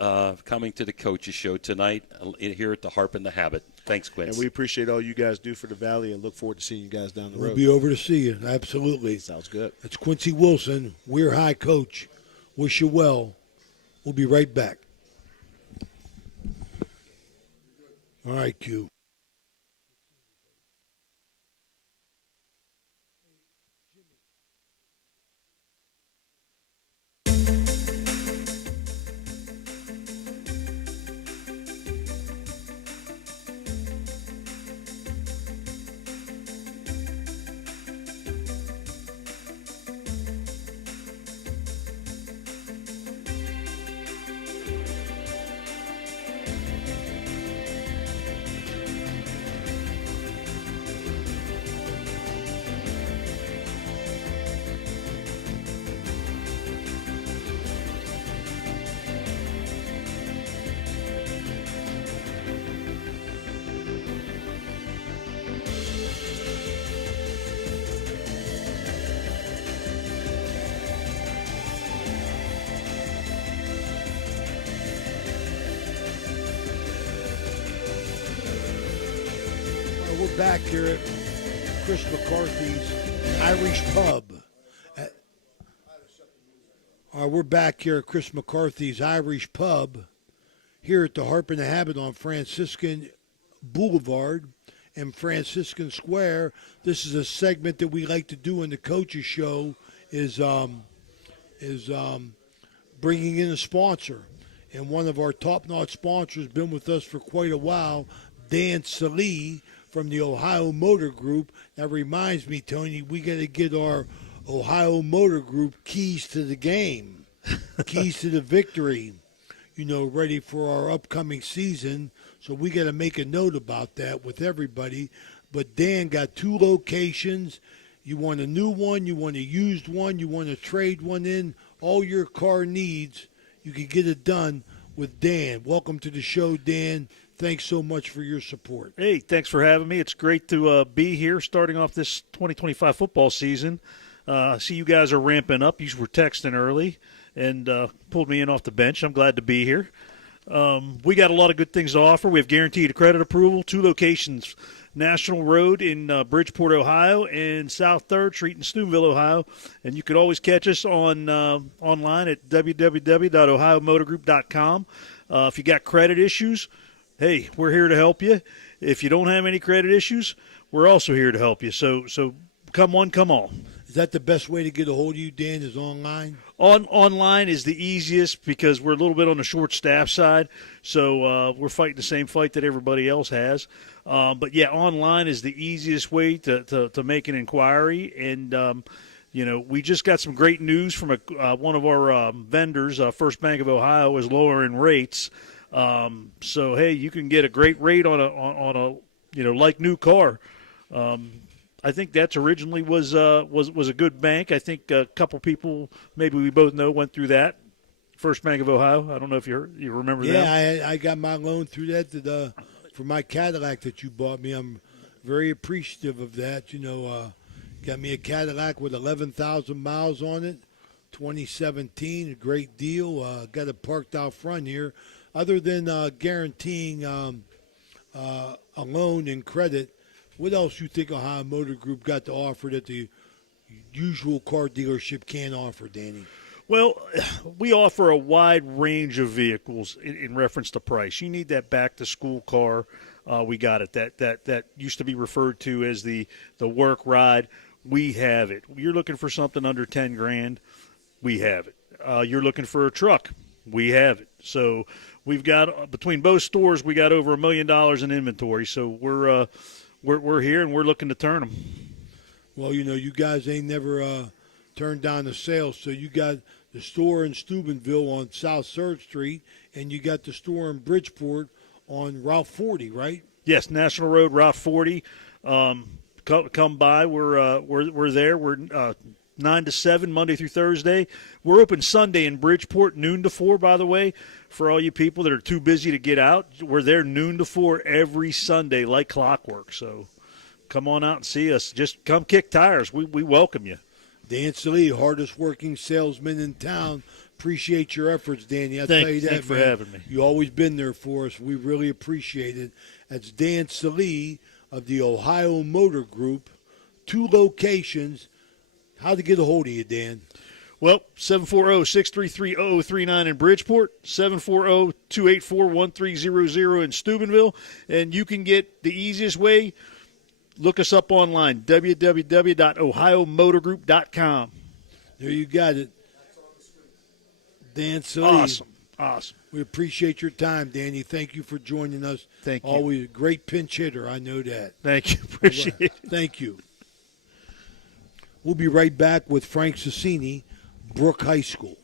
coming to the Coaches Show tonight here at the Harp and the Habit. Thanks, Quincy. And we appreciate all you guys do for the Valley and look forward to seeing you guys down the road. We'll be over to see you. Absolutely. Sounds good. It's Quincy Wilson, Weir High coach. Wish you well. We'll be right back. All right, Q. We're back here at Chris McCarthy's Irish Pub. We're back here at Chris McCarthy's Irish Pub here at the Harp and the Habit on Franciscan Boulevard and Franciscan Square. This is a segment that we like to do in the Coaches Show is bringing in a sponsor. And one of our top-notch sponsors, been with us for quite a while, Dan Salee from the Ohio Motor Group. That reminds me, Tony, we got to get our Ohio Motor Group keys to the game, keys to the victory, ready for our upcoming season. So we got to make a note about that with everybody. But Dan got 2 locations. You want a new one, you want a used one, you want to trade one in, all your car needs, you can get it done with Dan. Welcome to the show, Dan. Thanks so much for your support. Hey, thanks for having me. It's great to be here starting off this 2025 football season. I see you guys are ramping up. You were texting early and pulled me in off the bench. I'm glad to be here. We got a lot of good things to offer. We have guaranteed credit approval, 2 locations, National Road in Bridgeport, Ohio, and South 3rd Street in Steubenville, Ohio. And you can always catch us on online at www.ohiomotorgroup.com. If you got credit issues, hey, we're here to help you. If you don't have any credit issues, we're also here to help you. So come on, come on. Is that the best way to get a hold of you, Dan, is online? Online is the easiest because we're a little bit on the short staff side. So we're fighting the same fight that everybody else has. But, yeah, online is the easiest way to make an inquiry. And We just got some great news from one of our vendors. First Bank of Ohio is lowering rates. So hey, you can get a great rate on a like new car. I think that's originally was a good bank. I think a couple people, maybe we both know, went through that. First Bank of Ohio. I don't know if you remember that. Yeah, I got my loan through that for my Cadillac that you bought me. I'm very appreciative of that. Got me a Cadillac with 11,000 miles on it, 2017, a great deal. Got it parked out front here. Other than guaranteeing a loan and credit, what else you think Ohio Motor Group got to offer that the usual car dealership can't offer, Danny? Well, we offer a wide range of vehicles in reference to price. You need that back-to-school car. We got it. That used to be referred to as the work ride. We have it. You're looking for something under $10,000. We have it. You're looking for a truck. We have it. So we've got, between both stores, we got over $1 million in inventory. So we're here and we're looking to turn them. Well, you guys ain't never turned down the sales. So you got the store in Steubenville on South 3rd Street, and you got the store in Bridgeport on Route 40, right? Yes, National Road, Route 40. Come by. We're there. We're 9 to 7 Monday through Thursday. We're open Sunday in Bridgeport, noon to 4. By the way, for all you people that are too busy to get out, we're there noon to 4 every Sunday, like clockwork. So come on out and see us. Just come kick tires. We welcome you. Dan Cini, hardest working salesman in town. Appreciate your efforts, Danny. Tell you that, thanks for having me. You always been there for us. We really appreciate it. That's Dan Cini of the Ohio Motor Group. 2 locations. How to get a hold of you, Dan? Well, 740-633-0039 in Bridgeport, 740-284-1300 in Steubenville, and you can get the easiest way. Look us up online, www.ohiomotorgroup.com. There you got it. Dan Cini. Awesome. We appreciate your time, Danny. Thank you for joining us. Thank you. Always a great pinch hitter. I know that. Thank you. Appreciate it. Thank you. We'll be right back with Frank Cini, Brook High School.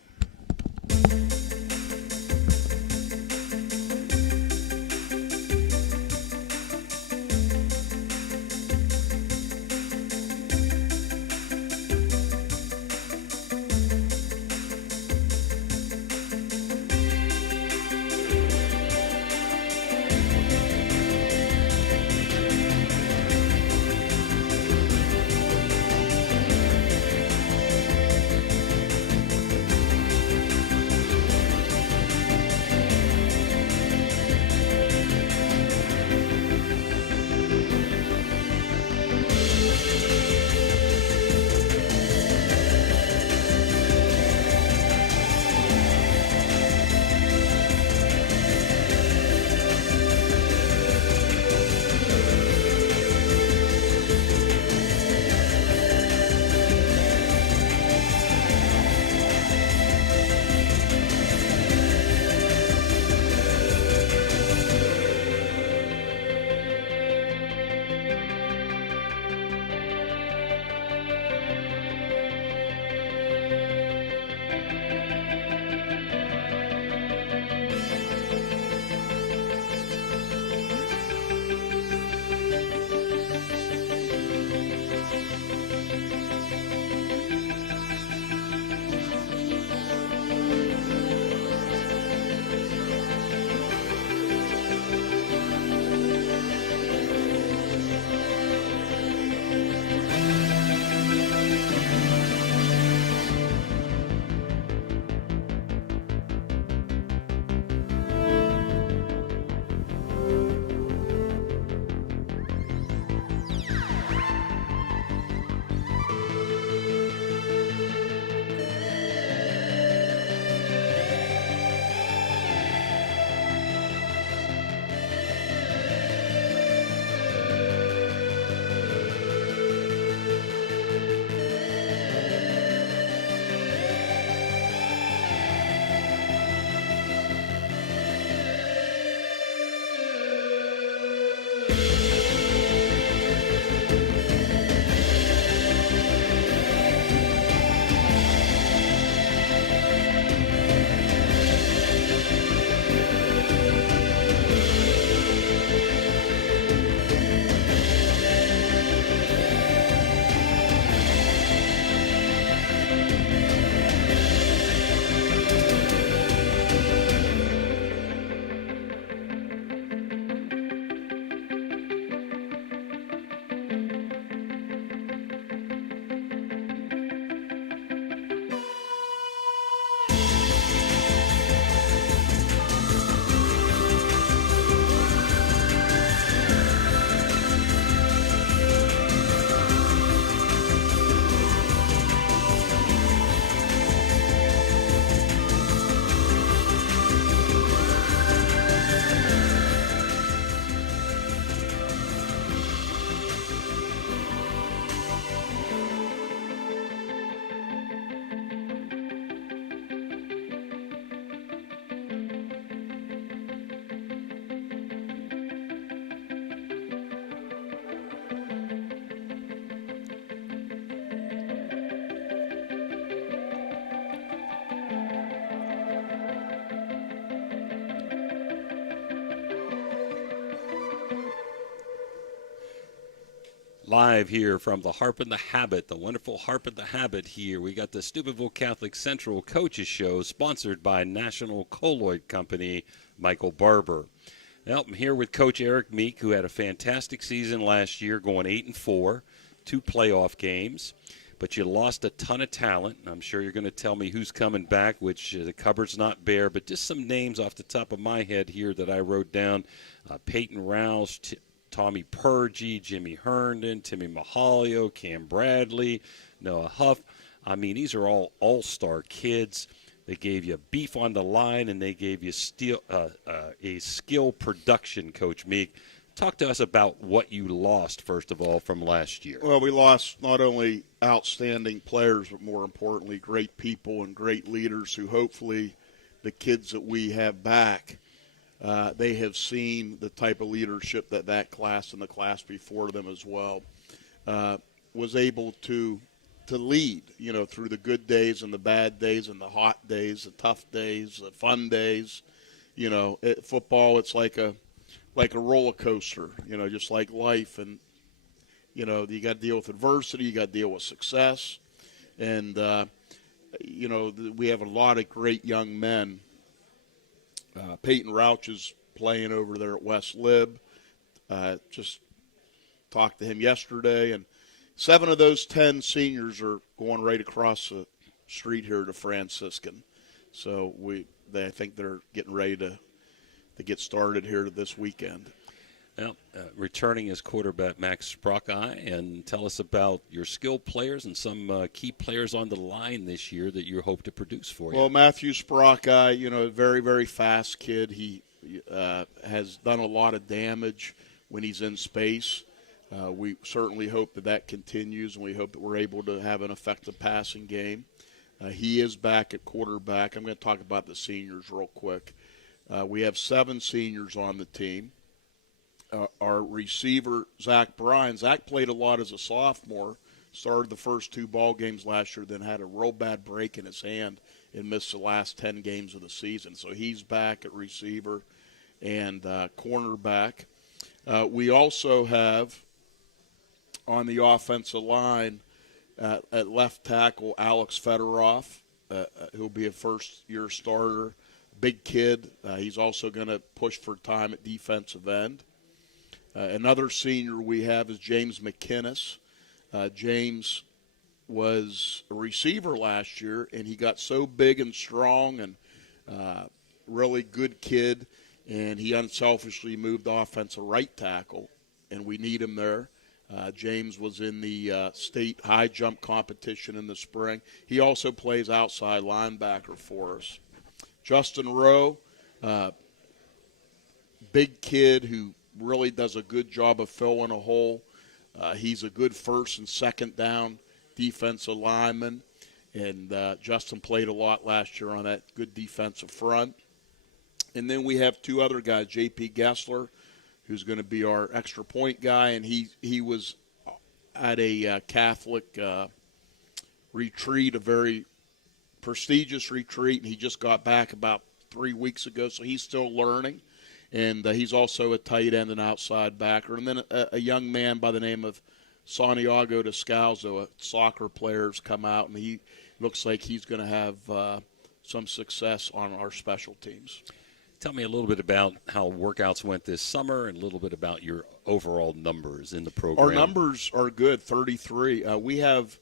live here from the Harp and the Habit, the wonderful Harp and the Habit here. We got the Steubenville Catholic Central Coaches Show, sponsored by National Colloid Company, Michael Barber. Well, I'm here with Coach Eric Meek, who had a fantastic season last year, going 8-4, 2 playoff games. But you lost a ton of talent. I'm sure you're going to tell me who's coming back, which the cupboard's not bare. But just some names off the top of my head here that I wrote down. Peyton Rouse, Tommy Purgie, Jimmy Herndon, Timmy Mahalio, Cam Bradley, Noah Huff. I mean, these are all all-star kids. They gave you beef on the line, and they gave you a skill production, Coach Meek. Talk to us about what you lost, first of all, from last year. Well, we lost not only outstanding players, but more importantly, great people and great leaders who hopefully the kids that we have back, they have seen the type of leadership that class and the class before them as well was able to lead, through the good days and the bad days and the hot days, the tough days, the fun days. Football, it's like a roller coaster, just like life. And, you got to deal with adversity. You got to deal with success. And, we have a lot of great young men. Peyton Rouch is playing over there at West Lib. Just talked to him yesterday. And 7 of those 10 seniors are going right across the street here to Franciscan. So I think they're getting ready to get started here this weekend. Well, returning as quarterback Max Sprockeye, and tell us about your skilled players and some key players on the line this year that you hope to produce for you. Well, Matthew Sprockeye, a very, very fast kid. He has done a lot of damage when he's in space. We certainly hope that continues, and we hope that we're able to have an effective passing game. He is back at quarterback. I'm going to talk about the seniors real quick. We have 7 seniors on the team. Our receiver, Zach Bryan. Zach played a lot as a sophomore, started the first 2 ball games last year, then had a real bad break in his hand and missed the last 10 games of the season. So he's back at receiver and cornerback. We also have on the offensive line at left tackle Alex Fedorov, who'll be a first-year starter. Big kid. He's also going to push for time at defensive end. Another senior we have is James McInnes. James was a receiver last year, and he got so big and strong and really good kid, and he unselfishly moved offensive right tackle, and we need him there. James was in the state high jump competition in the spring. He also plays outside linebacker for us. Justin Rowe, big kid who really does a good job of filling a hole. He's a good first and second down defensive lineman, and Justin played a lot last year on that good defensive front. And then we have 2 other guys, J.P. Gessler, who's going to be our extra point guy, and he was at a Catholic retreat, a very prestigious retreat, and he just got back about 3 weeks ago, so he's still learning. And he's also a tight end and outside backer. And then a young man by the name of Santiago Descalzo, a soccer player, has come out, and he looks like he's going to have some success on our special teams. Tell me a little bit about how workouts went this summer and a little bit about your overall numbers in the program. Our numbers are good, 33. We have,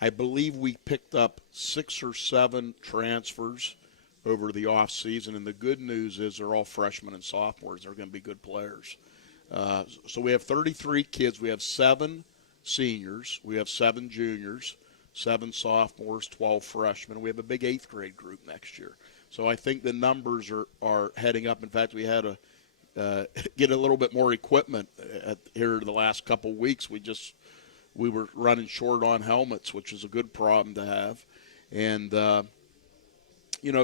I believe we picked up 6 or 7 transfers over the off season, and the good news is they're all freshmen and sophomores. They're going to be good players. So we have 33 kids. We have 7 seniors. We have 7 juniors, 7 sophomores, 12 freshmen. We have a big 8th grade group next year. So I think the numbers are heading up. In fact, we had to get a little bit more equipment here the last couple weeks. We were running short on helmets, which is a good problem to have. And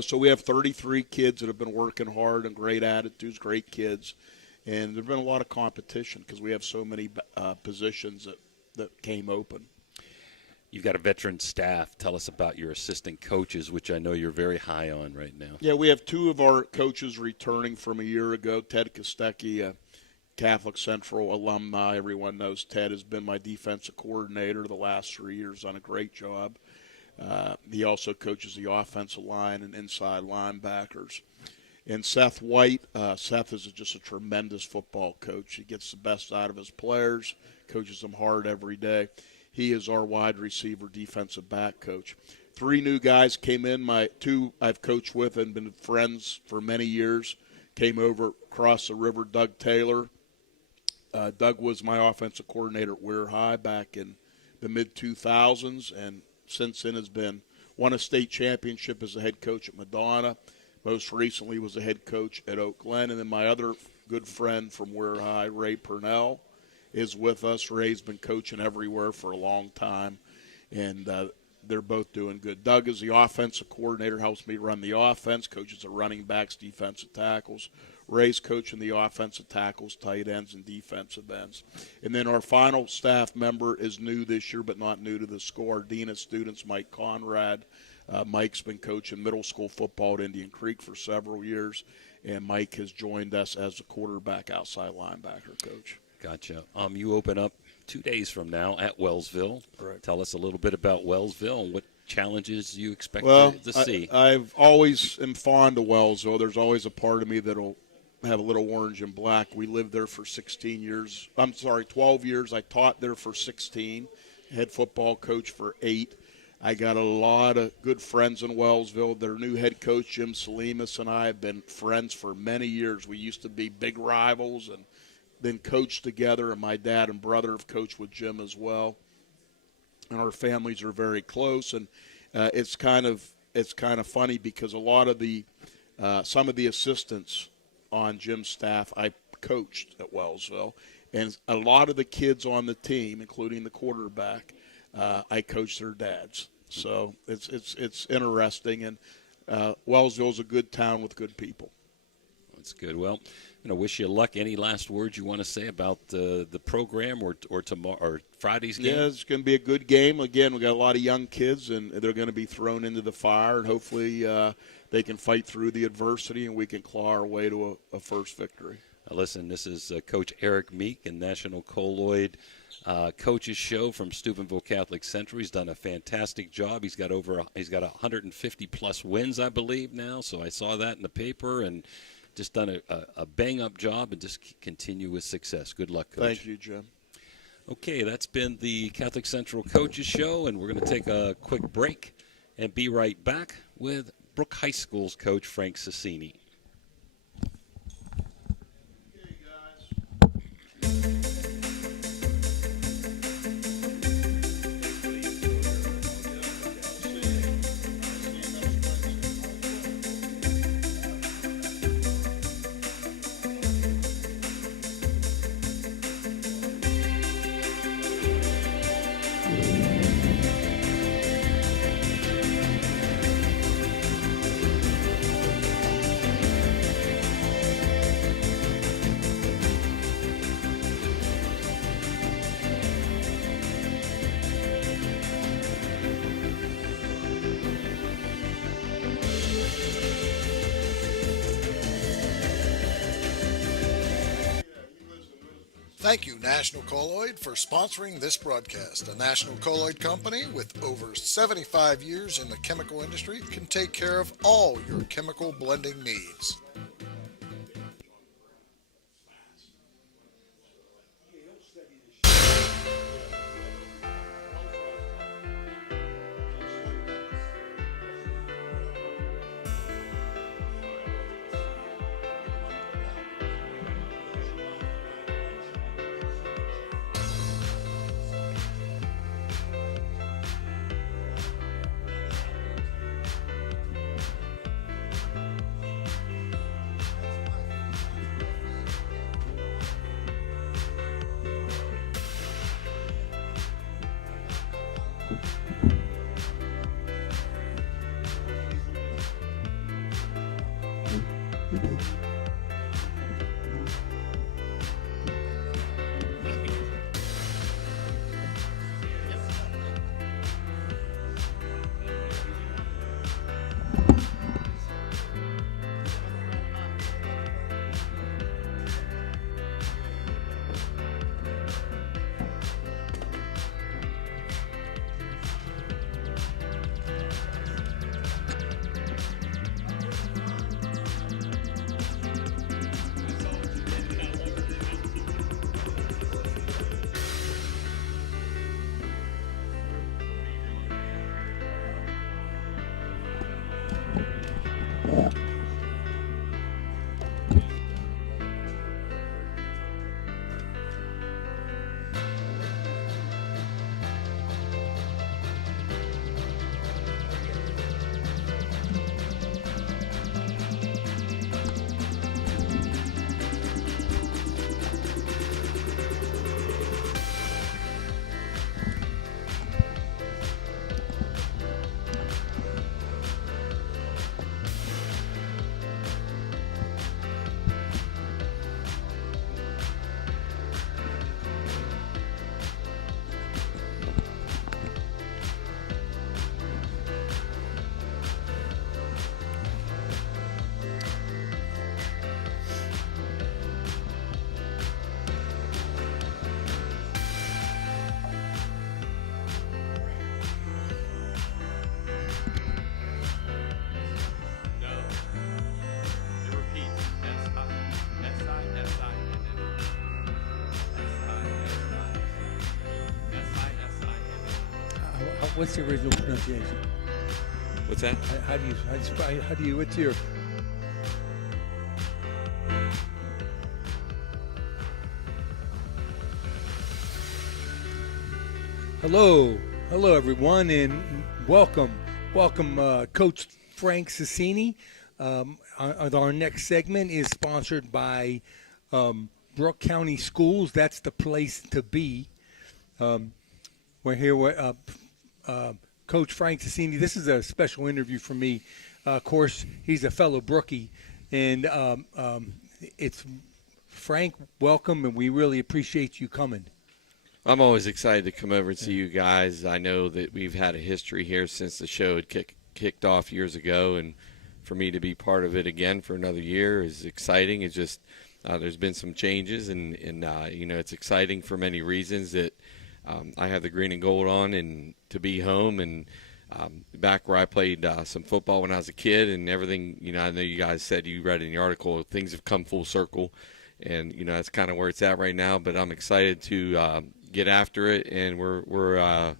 so we have 33 kids that have been working hard and great attitudes, great kids. And there's been a lot of competition because we have so many positions that came open. You've got a veteran staff. Tell us about your assistant coaches, which I know you're very high on right now. Yeah, we have 2 of our coaches returning from a year ago. Ted Kostecki, Catholic Central alumni. Everyone knows Ted has been my defensive coordinator the last 3 years, done a great job. He also coaches the offensive line and inside linebackers. And Seth White, Seth is just a tremendous football coach. He gets the best out of his players, coaches them hard every day. He is our wide receiver defensive back coach. 3 new guys came in. My 2 I've coached with and been friends for many years. Came over across the river, Doug Taylor. Doug was my offensive coordinator at Weir High back in the mid-2000s, and since then has won a state championship as a head coach at Madonna. Most recently was a head coach at Oak Glen. And then my other good friend from Weir High, Ray Purnell, is with us. Ray's been coaching everywhere for a long time, and they're both doing good. Doug is the offensive coordinator, helps me run the offense, coaches the running backs, defensive tackles. Ray's coaching the offensive tackles, tight ends, and defensive ends. And then our final staff member is new this year, but not new to the school. Our dean of students, Mike Conrad. Mike's been coaching middle school football at Indian Creek for several years, and Mike has joined us as a quarterback outside linebacker coach. Gotcha. You open up 2 days from now at Wellsville. Right. Tell us a little bit about Wellsville and what challenges you expect to see. I've always am fond of Wellsville. There's always a part of me that'll have a little orange and black. We lived there for 12 years. I taught there for 16, head football coach for 8. I got a lot of good friends in Wellsville. Their new head coach, Jim Salimas, and I have been friends for many years. We used to be big rivals and then coached together, and my dad and brother have coached with Jim as well. And our families are very close, and it's kind of funny because a lot of the some of the assistants on Jim's staff I coached at Wellsville, and a lot of the kids on the team, including the quarterback, I coached their dads. So it's interesting, and Wellsville's a good town with good people. That's good. Well, wish you luck. Any last words you want to say about the program or tomorrow or Friday's game? Yeah, it's going to be a good game. Again, we got a lot of young kids, and they're going to be thrown into the fire, and hopefully they can fight through the adversity, and we can claw our way to a first victory. Listen, this is Coach Eric Meek and National Colloid Coaches Show from Steubenville Catholic Central. He's done a fantastic job. He's got 150 plus wins, I believe, now. So I saw that in the paper and just done a bang-up job and just continue with success. Good luck, Coach. Thank you, Jim. Okay, that's been the Catholic Central Coaches Show, and we're going to take a quick break and be right back with Brook High School's coach, Frank Cini. Thank you, National Colloid, for sponsoring this broadcast. A National Colloid company with over 75 years in the chemical industry can take care of all your chemical blending needs. What's the original pronunciation? What's that? What's your? Hello everyone, and welcome, Coach Frank Cini. Our next segment is sponsored by Brooke County Schools. That's the place to be. We're here with Coach Frank Cini. This is a special interview for me. Of course, he's a fellow Brookie, and it's Frank. Welcome, and we really appreciate you coming. I'm always excited to come over and see you guys. I know that we've had a history here since the show had kicked off years ago, and for me to be part of it again for another year is exciting. It's just there's been some changes, and it's exciting for many reasons that I have the green and gold on, and to be home and back where I played some football when I was a kid and everything. I know you guys said you read in the article things have come full circle, and that's kind of where it's at right now. But I'm excited to get after it, and we're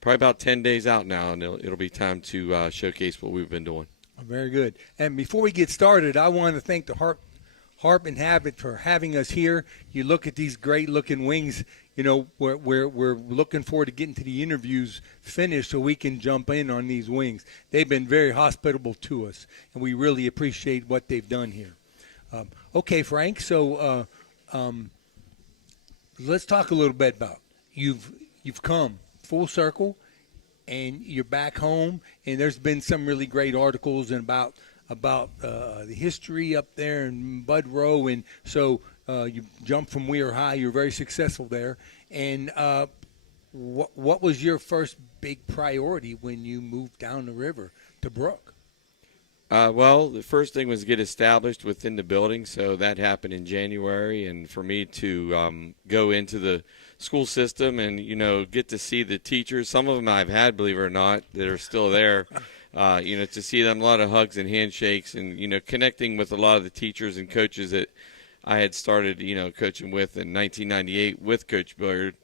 probably about 10 days out now, and it'll be time to showcase what we've been doing. Very good. And before we get started, I want to thank the Harp and Habit for having us here. You look at these great-looking wings. We're looking forward to getting to the interviews finished so we can jump in on these wings. They've been very hospitable to us, and we really appreciate what they've done here. Okay, Frank, so let's talk a little bit about you've come full circle, and you're back home. And there's been some really great articles about the history up there in Bud Row, and so you jumped from Weir High. You're very successful there. And what was your first big priority when you moved down the river to Brooke? Well, the first thing was get established within the building, so that happened in January. And for me to go into the school system and, get to see the teachers, some of them I've had, believe it or not, that are still there, to see them, a lot of hugs and handshakes and, connecting with a lot of the teachers and coaches that I had started, coaching with in 1998 with Coach Billiard.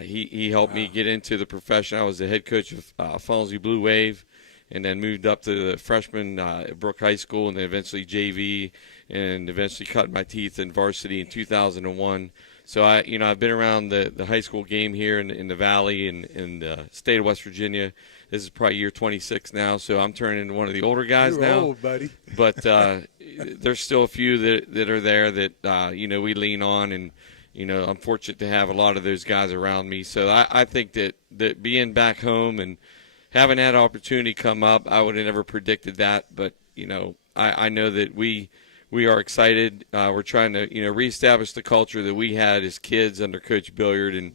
He helped me get into the profession. I was the head coach of Fallsview Blue Wave, and then moved up to the freshman at Brooke High School, and then eventually JV, and eventually cut my teeth in varsity in 2001. So I've been around the high school game here in the Valley and in the state of West Virginia. This is probably year 26 now, so I'm turning into one of the older guys now. You're old, buddy. But there's still a few that are there that we lean on, and I'm fortunate to have a lot of those guys around me. So I think that being back home and having that opportunity come up, I would have never predicted that. But I know that we are excited. We're trying to reestablish the culture that we had as kids under Coach Billiard, and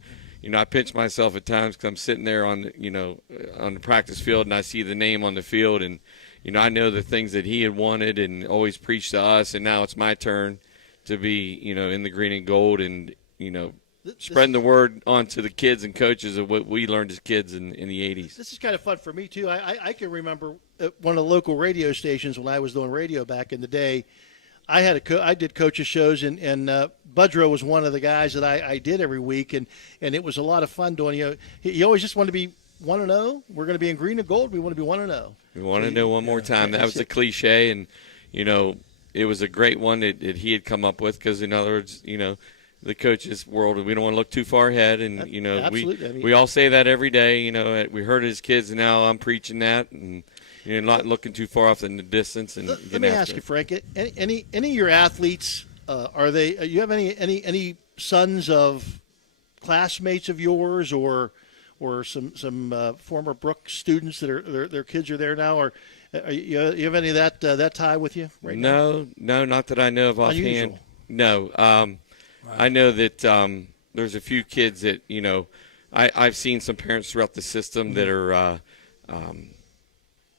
I pinch myself at times because I'm sitting there on the practice field and I see the name on the field, and I know the things that he had wanted and always preached to us, and now it's my turn to be in the green and gold and spreading the word onto the kids and coaches of what we learned as kids in the 80s. This is kind of fun for me, too. I can remember at one of the local radio stations when I was doing radio back in the day, I did coaches shows, and Budrow was one of the guys that I did every week, and it was a lot of fun doing. He always just wanted to be 1-0. We're going to be in green and gold. We want to be 1-0. We want to know one more time. That was a cliche, and it was a great one that he had come up with because, in other words, the coaches world, we don't want to look too far ahead, and we all say that every day. We heard it as kids, and now I'm preaching that, and not looking too far off in the distance. And let me ask you, Frank, any of your athletes are they? You have any sons of classmates of yours, or some former Brooke students that are their kids are there now, or you have any of that tie with you right now? No, not that I know of offhand. Unusual. No. I know that there's a few kids that, I've seen some parents throughout the system that are,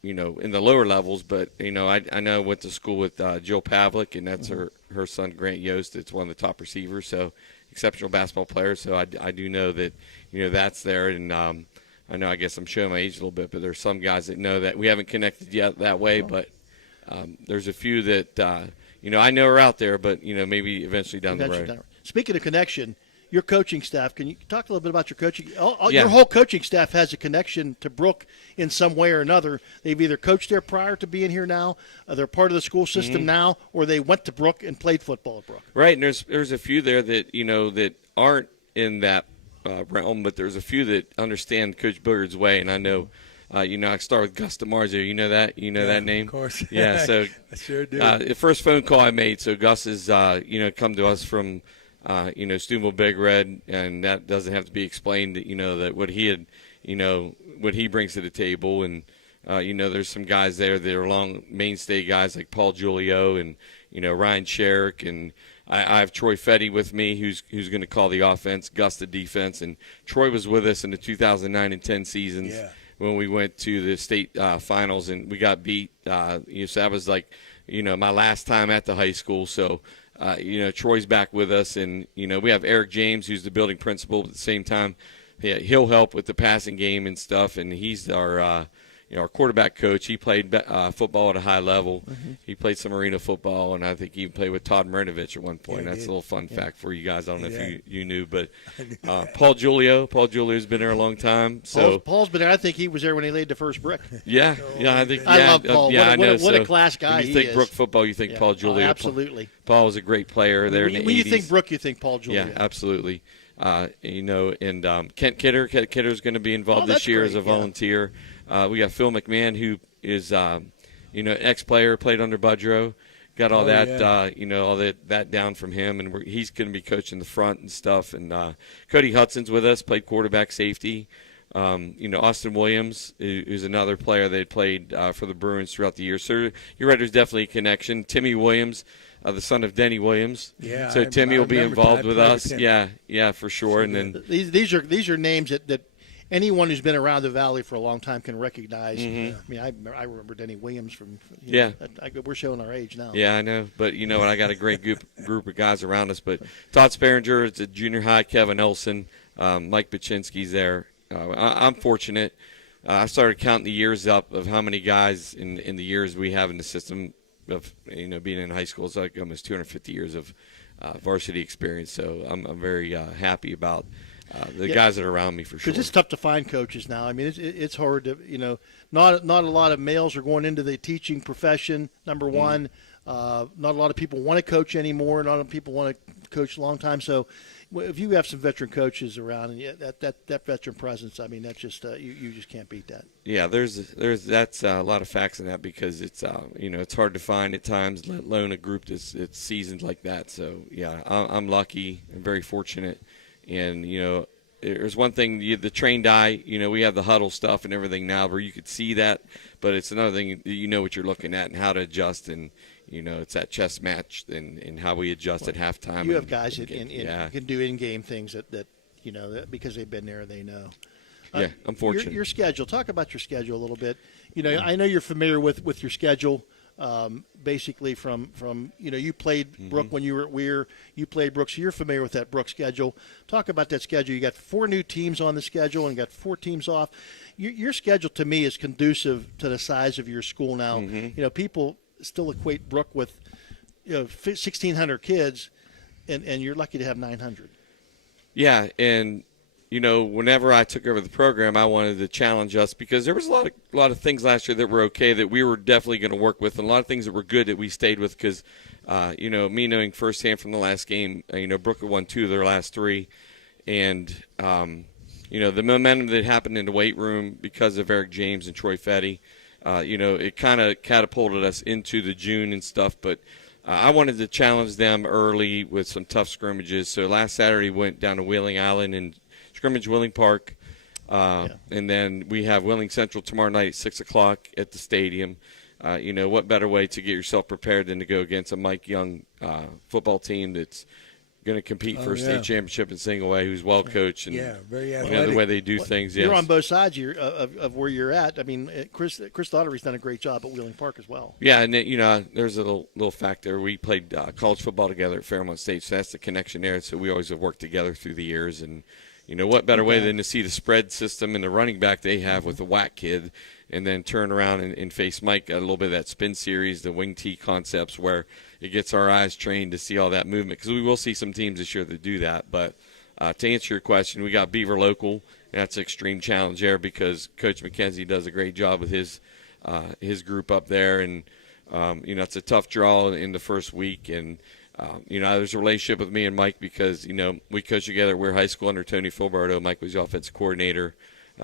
in the lower levels. But, I know I went to school with Jill Pavlik, and that's her son, Grant Yost. It's one of the top receivers, so exceptional basketball player. So I do know that, that's there. And I know I guess I'm showing my age a little bit, but there's some guys that know that. We haven't connected yet that way, but there's a few that, I know are out there, but, maybe eventually down the road. Speaking of connection, your coaching staff. Can you talk a little bit about your coaching? Yeah. Your whole coaching staff has a connection to Brooke in some way or another. They've either coached there prior to being here now, they're part of the school system now, or they went to Brooke and played football at Brooke. Right, and there's a few there that that aren't in that realm, but there's a few that understand Coach Billiard's way, and I know. I start with Gus DeMarzio. You know that? You know that name? Of course. Yeah, so I sure do. The first phone call I made, so Gus has, come to us from, Steubenville Big Red, and that doesn't have to be explained, that what he had, what he brings to the table. And, there's some guys there that are long mainstay guys like Paul Giulio and, Ryan Sherrick. And I have Troy Fetty with me, who's going to call the offense, Gus the defense. And Troy was with us in the 2009 and 10 seasons. Yeah. When we went to the state finals and we got beat. So that was like, my last time at the high school. So, Troy's back with us. And, we have Eric James, who's the building principal. But at the same time, he'll help with the passing game and stuff. And he's our quarterback coach. He played football at a high level. Mm-hmm. He played some arena football, and I think he even played with Todd Marinovich at one point. Yeah, That's a little fun fact for you guys. I don't know if you knew, but Paul Giulio's been there a long time. So Paul's been there. I think he was there when he laid the first brick. Yeah, I think. I love Paul. Yeah, I know. What a class guy when you he think is. Brooke football, you think Paul Giulio. Absolutely. Paul was a great player there in the 80s. When you think Brooke, you think Paul Giulio. Yeah, absolutely. And Kent Kidder. Kent Kidder's going to be involved this year as a volunteer. We got Phil McMahon, who is, ex-player, played under Budrow. Got all all that down from him, and he's going to be coaching the front and stuff. And Cody Hudson's with us, played quarterback safety. Austin Williams, who's another player that played for the Bruins throughout the year. So you're right, there's definitely a connection. Timmy Williams, the son of Denny Williams. Yeah. So Timmy will be involved with us. With Yeah, for sure. And then these are names that anyone who's been around the Valley for a long time can recognize. Mm-hmm. I mean, I remember Denny Williams from. We're showing our age now. Yeah, I know. But I got a great group of guys around us. But Todd Sparringer is at junior high. Kevin Elson, Mike Baczynski's there. I'm fortunate. I started counting the years up of how many guys in the years we have in the system of being in high school. It's like almost 250 years of varsity experience. So I'm very happy about the guys that are around me for sure. Because it's tough to find coaches now. I mean, it's hard to not a lot of males are going into the teaching profession. Number one, not a lot of people want to coach anymore. Not a lot of people want to coach a long time. So if you have some veteran coaches around and that veteran presence, I mean, that's just you just can't beat that. Yeah, that's a lot of facts in that because it's it's hard to find at times, let alone a group that's seasoned like that. So yeah, I'm lucky and very fortunate. And there's one thing, the trained eye. We have the huddle stuff and everything now where you could see that, but it's another thing what you're looking at and how to adjust and. It's that chess match and how we adjust at halftime. You have guys that can do in-game things that because they've been there, they know. Yeah, I'm fortunate. Your schedule. Talk about your schedule a little bit. I know you're familiar with your schedule. Basically, from you played Brooke when you were at Weir. You played Brooke, so you're familiar with that Brooke schedule. Talk about that schedule. You got 4 new teams on the schedule and got 4 teams off. Your schedule to me is conducive to the size of your school now. People still equate Brooke with 1,600 kids, and you're lucky to have 900. Yeah, and whenever I took over the program, I wanted to challenge us because there was a lot of things last year that were okay that we were definitely going to work with, and a lot of things that were good that we stayed with because, me knowing firsthand from the last game, Brooke had won 2 of their last 3, and the momentum that happened in the weight room because of Eric James and Troy Fetty. It kind of catapulted us into the June and stuff, but I wanted to challenge them early with some tough scrimmages. So last Saturday went down to Wheeling Island and scrimmage Wheeling Park, and then we have Wheeling Central tomorrow night at 6 o'clock at the stadium. What better way to get yourself prepared than to go against a Mike Young football team that's going to compete for a state championship in single A, who's well coached and very athletic. the way they do things. You're on both sides of where you're at. I mean, Chris Daugherty's done a great job at Wheeling Park as well. Yeah, and there's a little fact there. We played college football together at Fairmont State, so that's the connection there. So we always have worked together through the years, and what better way than to see the spread system and the running back they have with the whack kid, and then turn around and face Mike a little bit of that spin series, the wing tee concepts where it gets our eyes trained to see all that movement because we will see some teams this year that do that. But to answer your question, we got Beaver Local, and that's an extreme challenge there because Coach McKenzie does a great job with his group up there, and it's a tough draw in the first week, and there's a relationship with me and Mike because we coached together at Weir High School under Tony Filberto. Mike was the offensive coordinator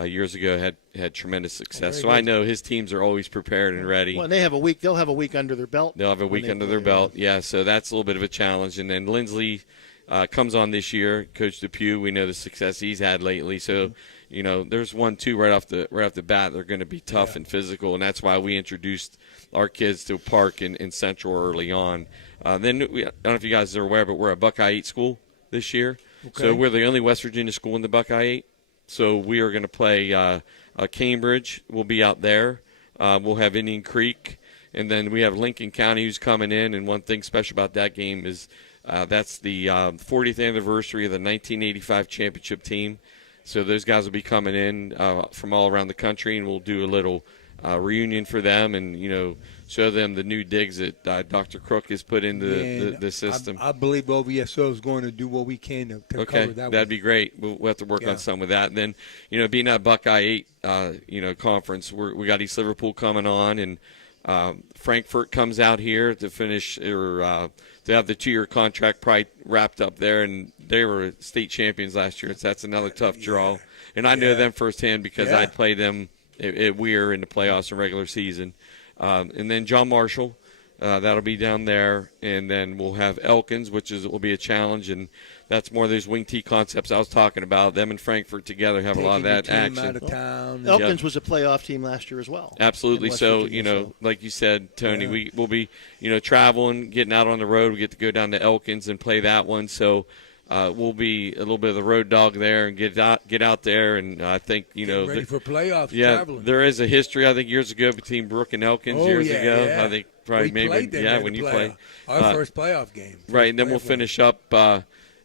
years ago, had tremendous success. So I know his teams are always prepared and ready. Well, they have a week. They'll have a week under their belt. They'll have a week under their belt. Yeah, so that's a little bit of a challenge. And then Lindsley comes on this year. Coach Depew, we know the success he's had lately. So, there's 1-2 right off the bat. They're going to be tough and physical, and that's why we introduced our kids to a park in Central early on. Then I don't know if you guys are aware, but we're a Buckeye 8 school this year. Okay. So we're the only West Virginia school in the Buckeye 8. So we are going to play Cambridge. We'll be out there. We'll have Indian Creek. And then we have Lincoln County who's coming in. And one thing special about that game is that's the 40th anniversary of the 1985 championship team. So those guys will be coming in from all around the country, and we'll do a little reunion for them and, show them the new digs that Dr. Crook has put into the system. I believe OVSO is going to do what we can to cover that. That'd be great. We'll have to work on some of that. And then, being that Buckeye 8, conference, we got East Liverpool coming on, and Frankfurt comes out here to finish or to have the 2-year contract probably wrapped up there, and they were state champions last year. So that's another tough draw. And I know them firsthand because I played them at Weir in the playoffs and regular season. And then John Marshall, that'll be down there. And then we'll have Elkins, which will be a challenge. And that's more of those wing tee concepts I was talking about. Them and Frankfurt together have a lot of that action. Out of town. Elkins was a playoff team last year as well. Absolutely. So, like you said, Tony, we'll be, traveling, getting out on the road. We get to go down to Elkins and play that one. So we'll be a little bit of the road dog there and get out there. And I think, ready for playoffs. Yeah, traveling. There is a history, I think, years ago between Brooke and Elkins ago. Yeah. I think probably when you played. Our first playoff game. Right, and then we'll finish up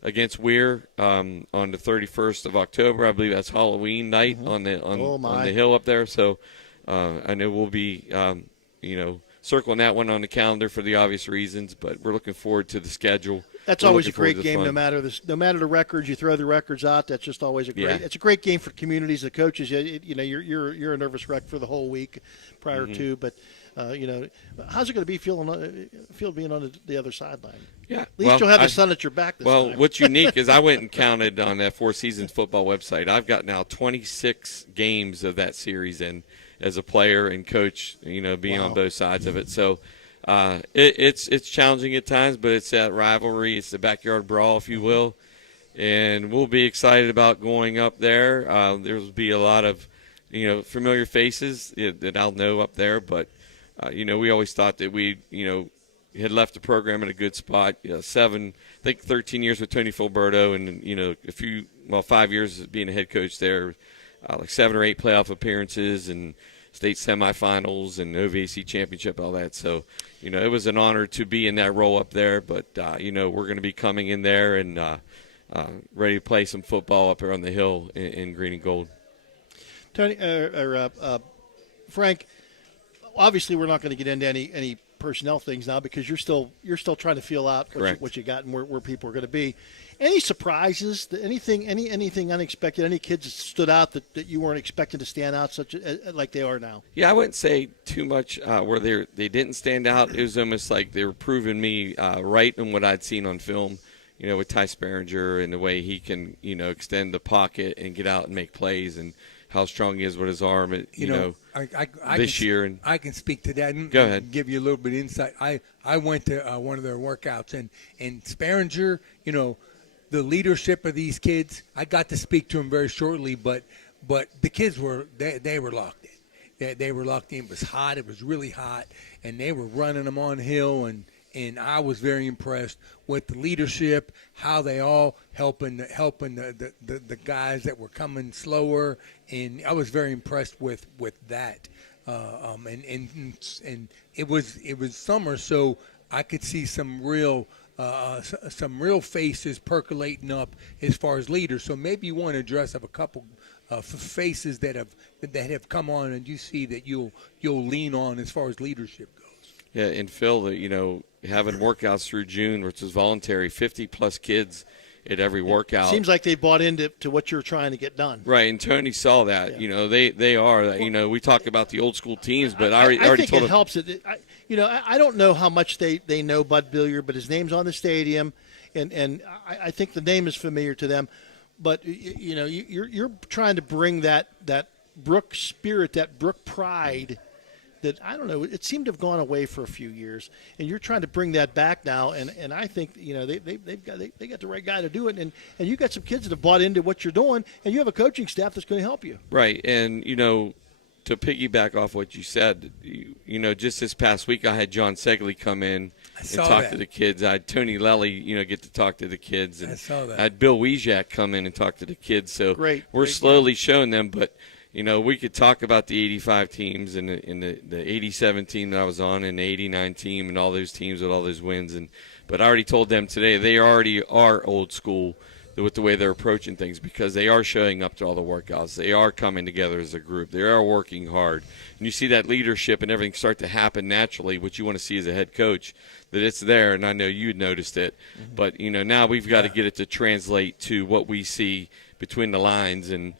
against Weir on the 31st of October. I believe that's Halloween night on the hill up there. So I know we'll be, circling that one on the calendar for the obvious reasons, but we're looking forward to the schedule. That's always a great game, no matter the records. You throw the records out. That's just always a great. Yeah. It's a great game for communities, the coaches. You're a nervous wreck for the whole week prior to, but how's it going to be feel being on the other sideline? Yeah, at least you'll have the sun at your back this time. What's unique is I went and counted on that Four Seasons football website. I've got now 26 games of that series in as a player and coach. Being on both sides of it, so. It's challenging at times, but it's that rivalry. It's the backyard brawl, if you will, and we'll be excited about going up there. There'll be a lot of, familiar faces that I'll know up there, but we always thought that we, had left the program in a good spot. 13 years with Tony Filberto, and 5 years being a head coach there, like 7 or 8 playoff appearances and state semifinals and OVAC championship, all that. So, it was an honor to be in that role up there. But, we're going to be coming in there and ready to play some football up here on the hill in green and gold. Tony, Frank, obviously we're not going to get into any personnel things now because you're still trying to feel out what you got and where people are going to be. Any surprises? Anything unexpected? Any kids that stood out that you weren't expecting to stand out like they are now? Yeah, I wouldn't say too much where they didn't stand out. It was almost like they were proving me right in what I'd seen on film. With Ty Sperringer and the way he can extend the pocket and get out and make plays and how strong he is with his arm. This year and I can speak to that and go ahead. Give you a little bit of insight. I went to one of their workouts and Sperringer, the leadership of these kids, I got to speak to them very shortly, but the kids were locked in. They were locked in. It was hot. It was really hot, and they were running them on the hill, and I was very impressed with the leadership, how they all helping the guys that were coming slower, and I was very impressed with that. And it was summer, so I could see some real faces percolating up as far as leaders. So maybe you want to address up a couple faces that have come on, and you see that you'll lean on as far as leadership goes. Yeah, and Phil, having workouts through June, which was voluntary, 50 plus kids at every workout. Seems like they bought into what you're trying to get done. Right, and Tony saw that. You know, they are. You know, we talk about the old school teams, but I already think told it him. helps. I don't know how much they know Bud Billiard, but his name's on the stadium, and I think the name is familiar to them. But you're trying to bring that Brook spirit, that Brook pride. That I don't know. It seemed to have gone away for a few years, and you're trying to bring that back now. And I think they got the right guy to do it. And you got some kids that have bought into what you're doing, and you have a coaching staff that's going to help you. Right, and to piggyback off what you said, just this past week I had John Segley come in and talk to the kids. I had Tony Lelly, get to talk to the kids. And I saw that. I had Bill Wiesiak come in and talk to the kids. So we're slowly showing them, but. We could talk about the 85 teams and the 87 team that I was on and the 89 team and all those teams with all those wins. But I already told them today they already are old school with the way they're approaching things because they are showing up to all the workouts. They are coming together as a group. They are working hard. And you see that leadership and everything start to happen naturally, what you want to see as a head coach, that it's there. And I know you noticed it. Mm-hmm. But, now we've got to get it to translate to what we see between the lines. And,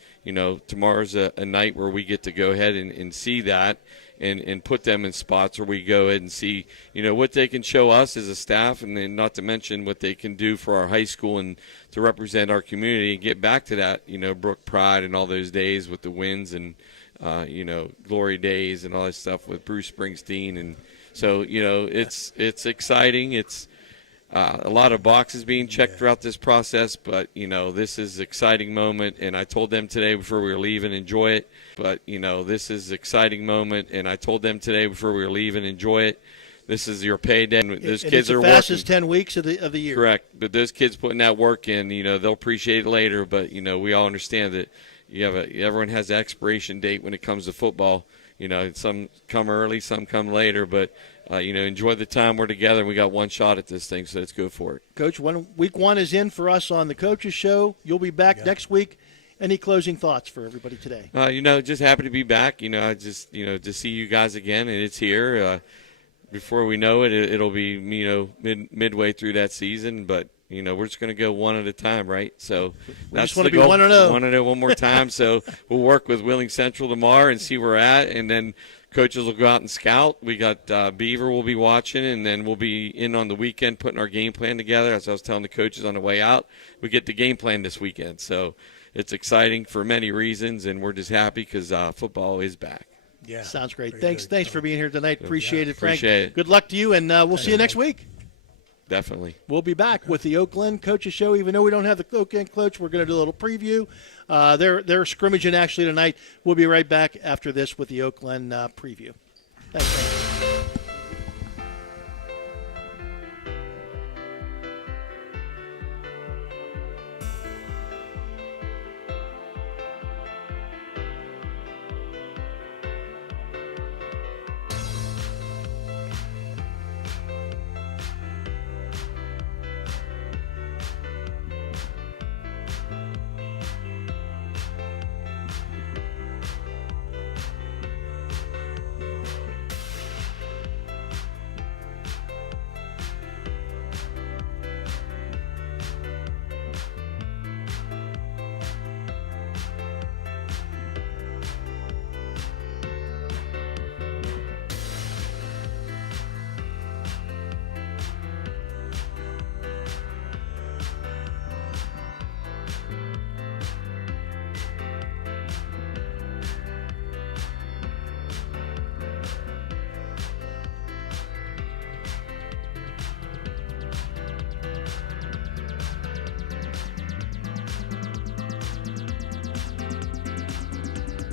tomorrow's a night where we get to go ahead and see that and put them in spots where we go ahead and see, what they can show us as a staff, and then not to mention what they can do for our high school and to represent our community and get back to that, Brook pride and all those days with the wins and, glory days and all that stuff with Bruce Springsteen. And so, it's exciting. It's a lot of boxes being checked throughout this process, but, this is an exciting moment, and I told them today before we were leaving, enjoy it. But, this is an exciting moment, and I told them today before we were leaving, enjoy it. This is your payday. Those kids are working. It's the fastest 10 weeks of the year. Correct, but those kids putting that work in, they'll appreciate it later, but, we all understand that everyone has an expiration date when it comes to football. Some come early, some come later, but enjoy the time we're together. We got one shot at this thing, so let's go for it. Coach, week one is in for us on the Coaches Show. You'll be back next week. Any closing thoughts for everybody today? Just happy to be back. I just, to see you guys again, and it's here. Before we know it, it'll be, midway through that season, but we're just going to go one at a time, right? So that's the goal. 1-0. 1-0 one more time. So we'll work with Wheeling Central tomorrow and see where we're at, and then coaches will go out and scout. We got Beaver will be watching, and then we'll be in on the weekend putting our game plan together. As I was telling the coaches on the way out, we get the game plan this weekend. So it's exciting for many reasons, and we're just happy because football is back. Yeah, sounds great. Thanks for being here tonight. Appreciate it, Frank. Appreciate it. Good luck to you, and we'll see you next week. Definitely. We'll be back with the Oak Glen Coaches Show. Even though we don't have the Oak Glen coach, we're going to do a little preview. They're scrimmaging actually tonight. We'll be right back after this with the Oak Glen preview. Thanks, Frank.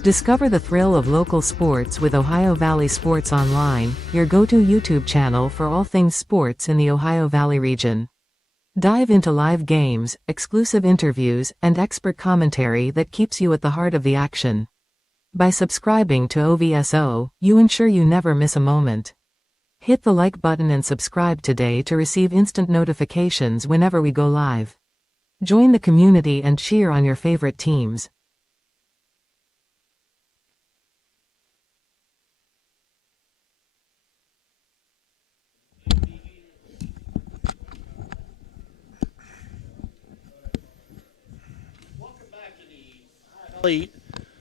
Discover the thrill of local sports with Ohio Valley Sports Online, your go-to YouTube channel for all things sports in the Ohio Valley region. Dive into live games, exclusive interviews, and expert commentary that keeps you at the heart of the action. By subscribing to OVSO, you ensure you never miss a moment. Hit the like button and subscribe today to receive instant notifications whenever we go live. Join the community and cheer on your favorite teams.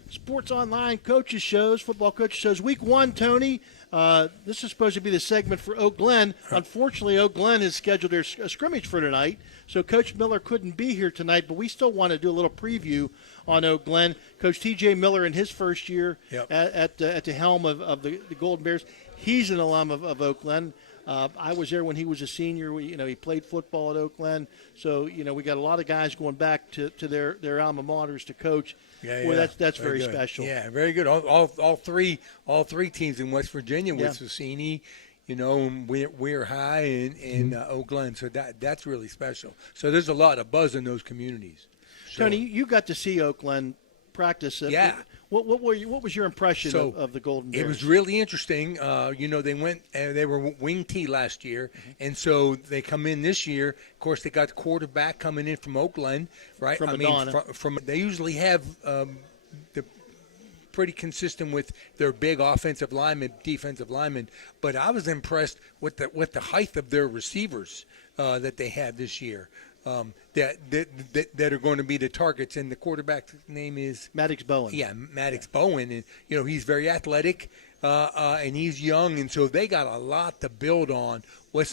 Sports Online coaches shows, football coaches shows. Week 1, Tony. This is supposed to be the segment for Oak Glen. Unfortunately, Oak Glen has scheduled their scrimmage for tonight, so Coach Miller couldn't be here tonight, but we still want to do a little preview on Oak Glen. Coach T.J. Miller in his first year at the helm of the Golden Bears. He's an alum of Oak Glen. I was there when he was a senior. He played football at Oak Glen. So, we got a lot of guys going back to their alma maters to coach. Well, that's very special. Yeah, very good. All three teams in West Virginia with Cini, Weir High and Oak Glen. So that's really special. So there's a lot of buzz in those communities. Sure. Tony, you got to see Oak Glen practice. What was your impression of the Golden Bears? It was really interesting. They were wing T last year, and so they come in this year. Of course, they got the quarterback coming in from Oak Glen, right? From Madonna. They usually have the pretty consistent with their big offensive linemen, defensive linemen. But I was impressed with the height of their receivers that they had this year. That are going to be the targets, and the quarterback's name is Maddox Bowen. Yeah, Maddox Bowen, and he's very athletic, and he's young, and so they got a lot to build on with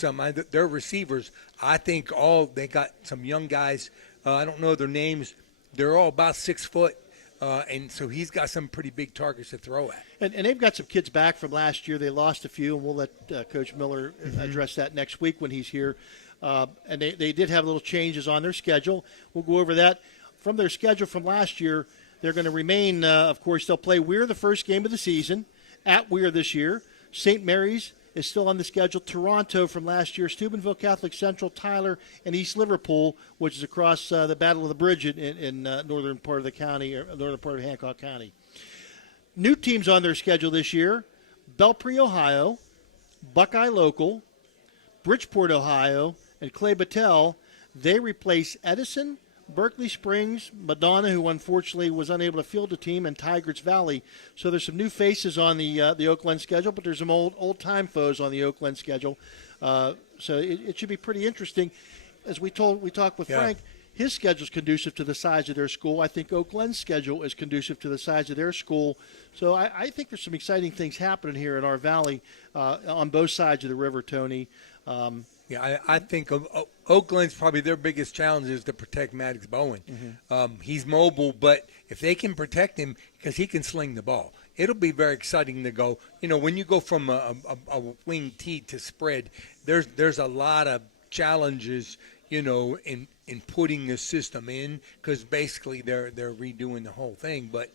their receivers. I think they got some young guys. I don't know their names. They're all about 6 foot. And so he's got some pretty big targets to throw at. And they've got some kids back from last year. They lost a few, and we'll let Coach Miller address that next week when he's here. And they did have little changes on their schedule. We'll go over that. From their schedule from last year, they're going to remain, of course, they'll play Weir the first game of the season, at Weir this year. St. Mary's is still on the schedule. Toronto from last year, Steubenville Catholic Central, Tyler, and East Liverpool, which is across the Battle of the Bridge in northern part of the county, or northern part of Hancock County. New teams on their schedule this year: Belpre, Ohio, Buckeye Local, Bridgeport, Ohio, and Clay Battelle. They replace Edison, Berkeley Springs, Madonna, who unfortunately was unable to field a team, and Tigers Valley. So there's some new faces on the Oak Glen schedule, but there's some old-time foes on the Oak Glen schedule. So it should be pretty interesting. As we talked with Frank, his schedule is conducive to the size of their school. I think Oak Glen's schedule is conducive to the size of their school. So I think there's some exciting things happening here in our valley on both sides of the river, Tony. I think Oak Glen's probably their biggest challenge is to protect Maddox Bowen. He's mobile, but if they can protect him, because he can sling the ball, it'll be very exciting to go. When you go from a wing T to spread, there's a lot of challenges, in putting the system in, because basically they're redoing the whole thing. But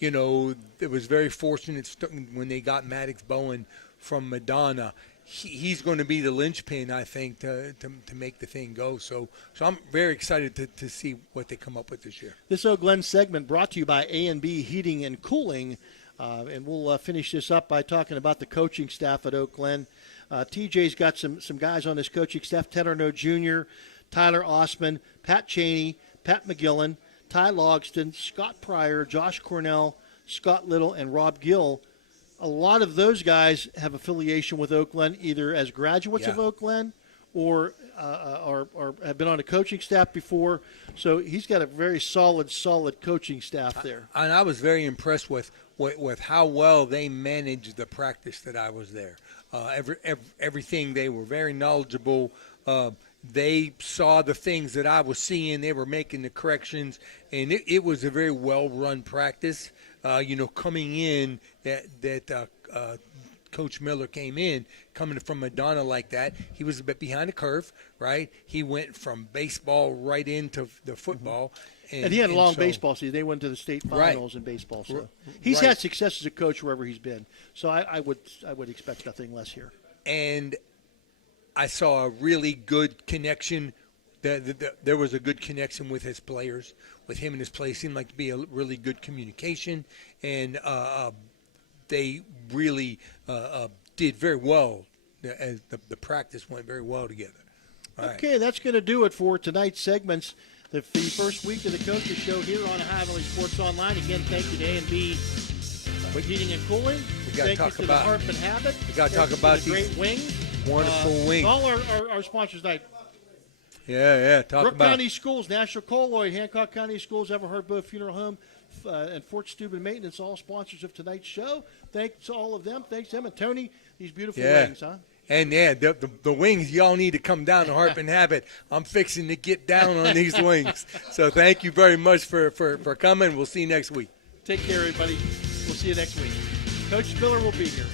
it was very fortunate when they got Maddox Bowen from Madonna. He's going to be the linchpin, I think, to make the thing go. So I'm very excited to see what they come up with this year. This Oak Glen segment brought to you by A&B Heating and Cooling. And we'll finish this up by talking about the coaching staff at Oak Glen. TJ's got some guys on his coaching staff: Ted Arnaud Jr., Tyler Osman, Pat Cheney, Pat McGillen, Ty Logston, Scott Pryor, Josh Cornell, Scott Little, and Rob Gill. A lot of those guys have affiliation with Oak Glen, either as graduates of Oak Glen or have been on a coaching staff before. So he's got a very solid coaching staff there. And I was very impressed with how well they managed the practice that I was there. Everything, they were very knowledgeable. They saw the things that I was seeing. They were making the corrections, and it was a very well-run practice. Coming in that Coach Miller came in, coming from Madonna like that, he was a bit behind the curve, right? He went from baseball right into the football. And he had a long baseball season. They went to the state finals in baseball. So he's had success as a coach wherever he's been. So I would expect nothing less here. And I saw a really good connection. There was a good connection with his players, with him and his players. Seemed like to be a really good communication, and they really did very well. As the practice went very well together. Okay, that's going to do it for tonight's segments. The first week of the Coaches Show here on Ohio Valley Sports Online. Again, thank you to A&B Heating and Cooling. We got to talk about the Harp and Habit. We got to talk about these great wings. Wonderful wings. All our sponsors tonight. Yeah. Brooke County Schools, National Colloid, Hancock County Schools, Everhart Bow Funeral Home, and Fort Steuben Maintenance, all sponsors of tonight's show. Thanks to all of them. Thanks to them. And Tony, these beautiful wings, huh? And the wings, y'all need to come down to Harp and Habit. I'm fixing to get down on these wings. So thank you very much for coming. We'll see you next week. Take care, everybody. We'll see you next week. Coach Spiller will be here.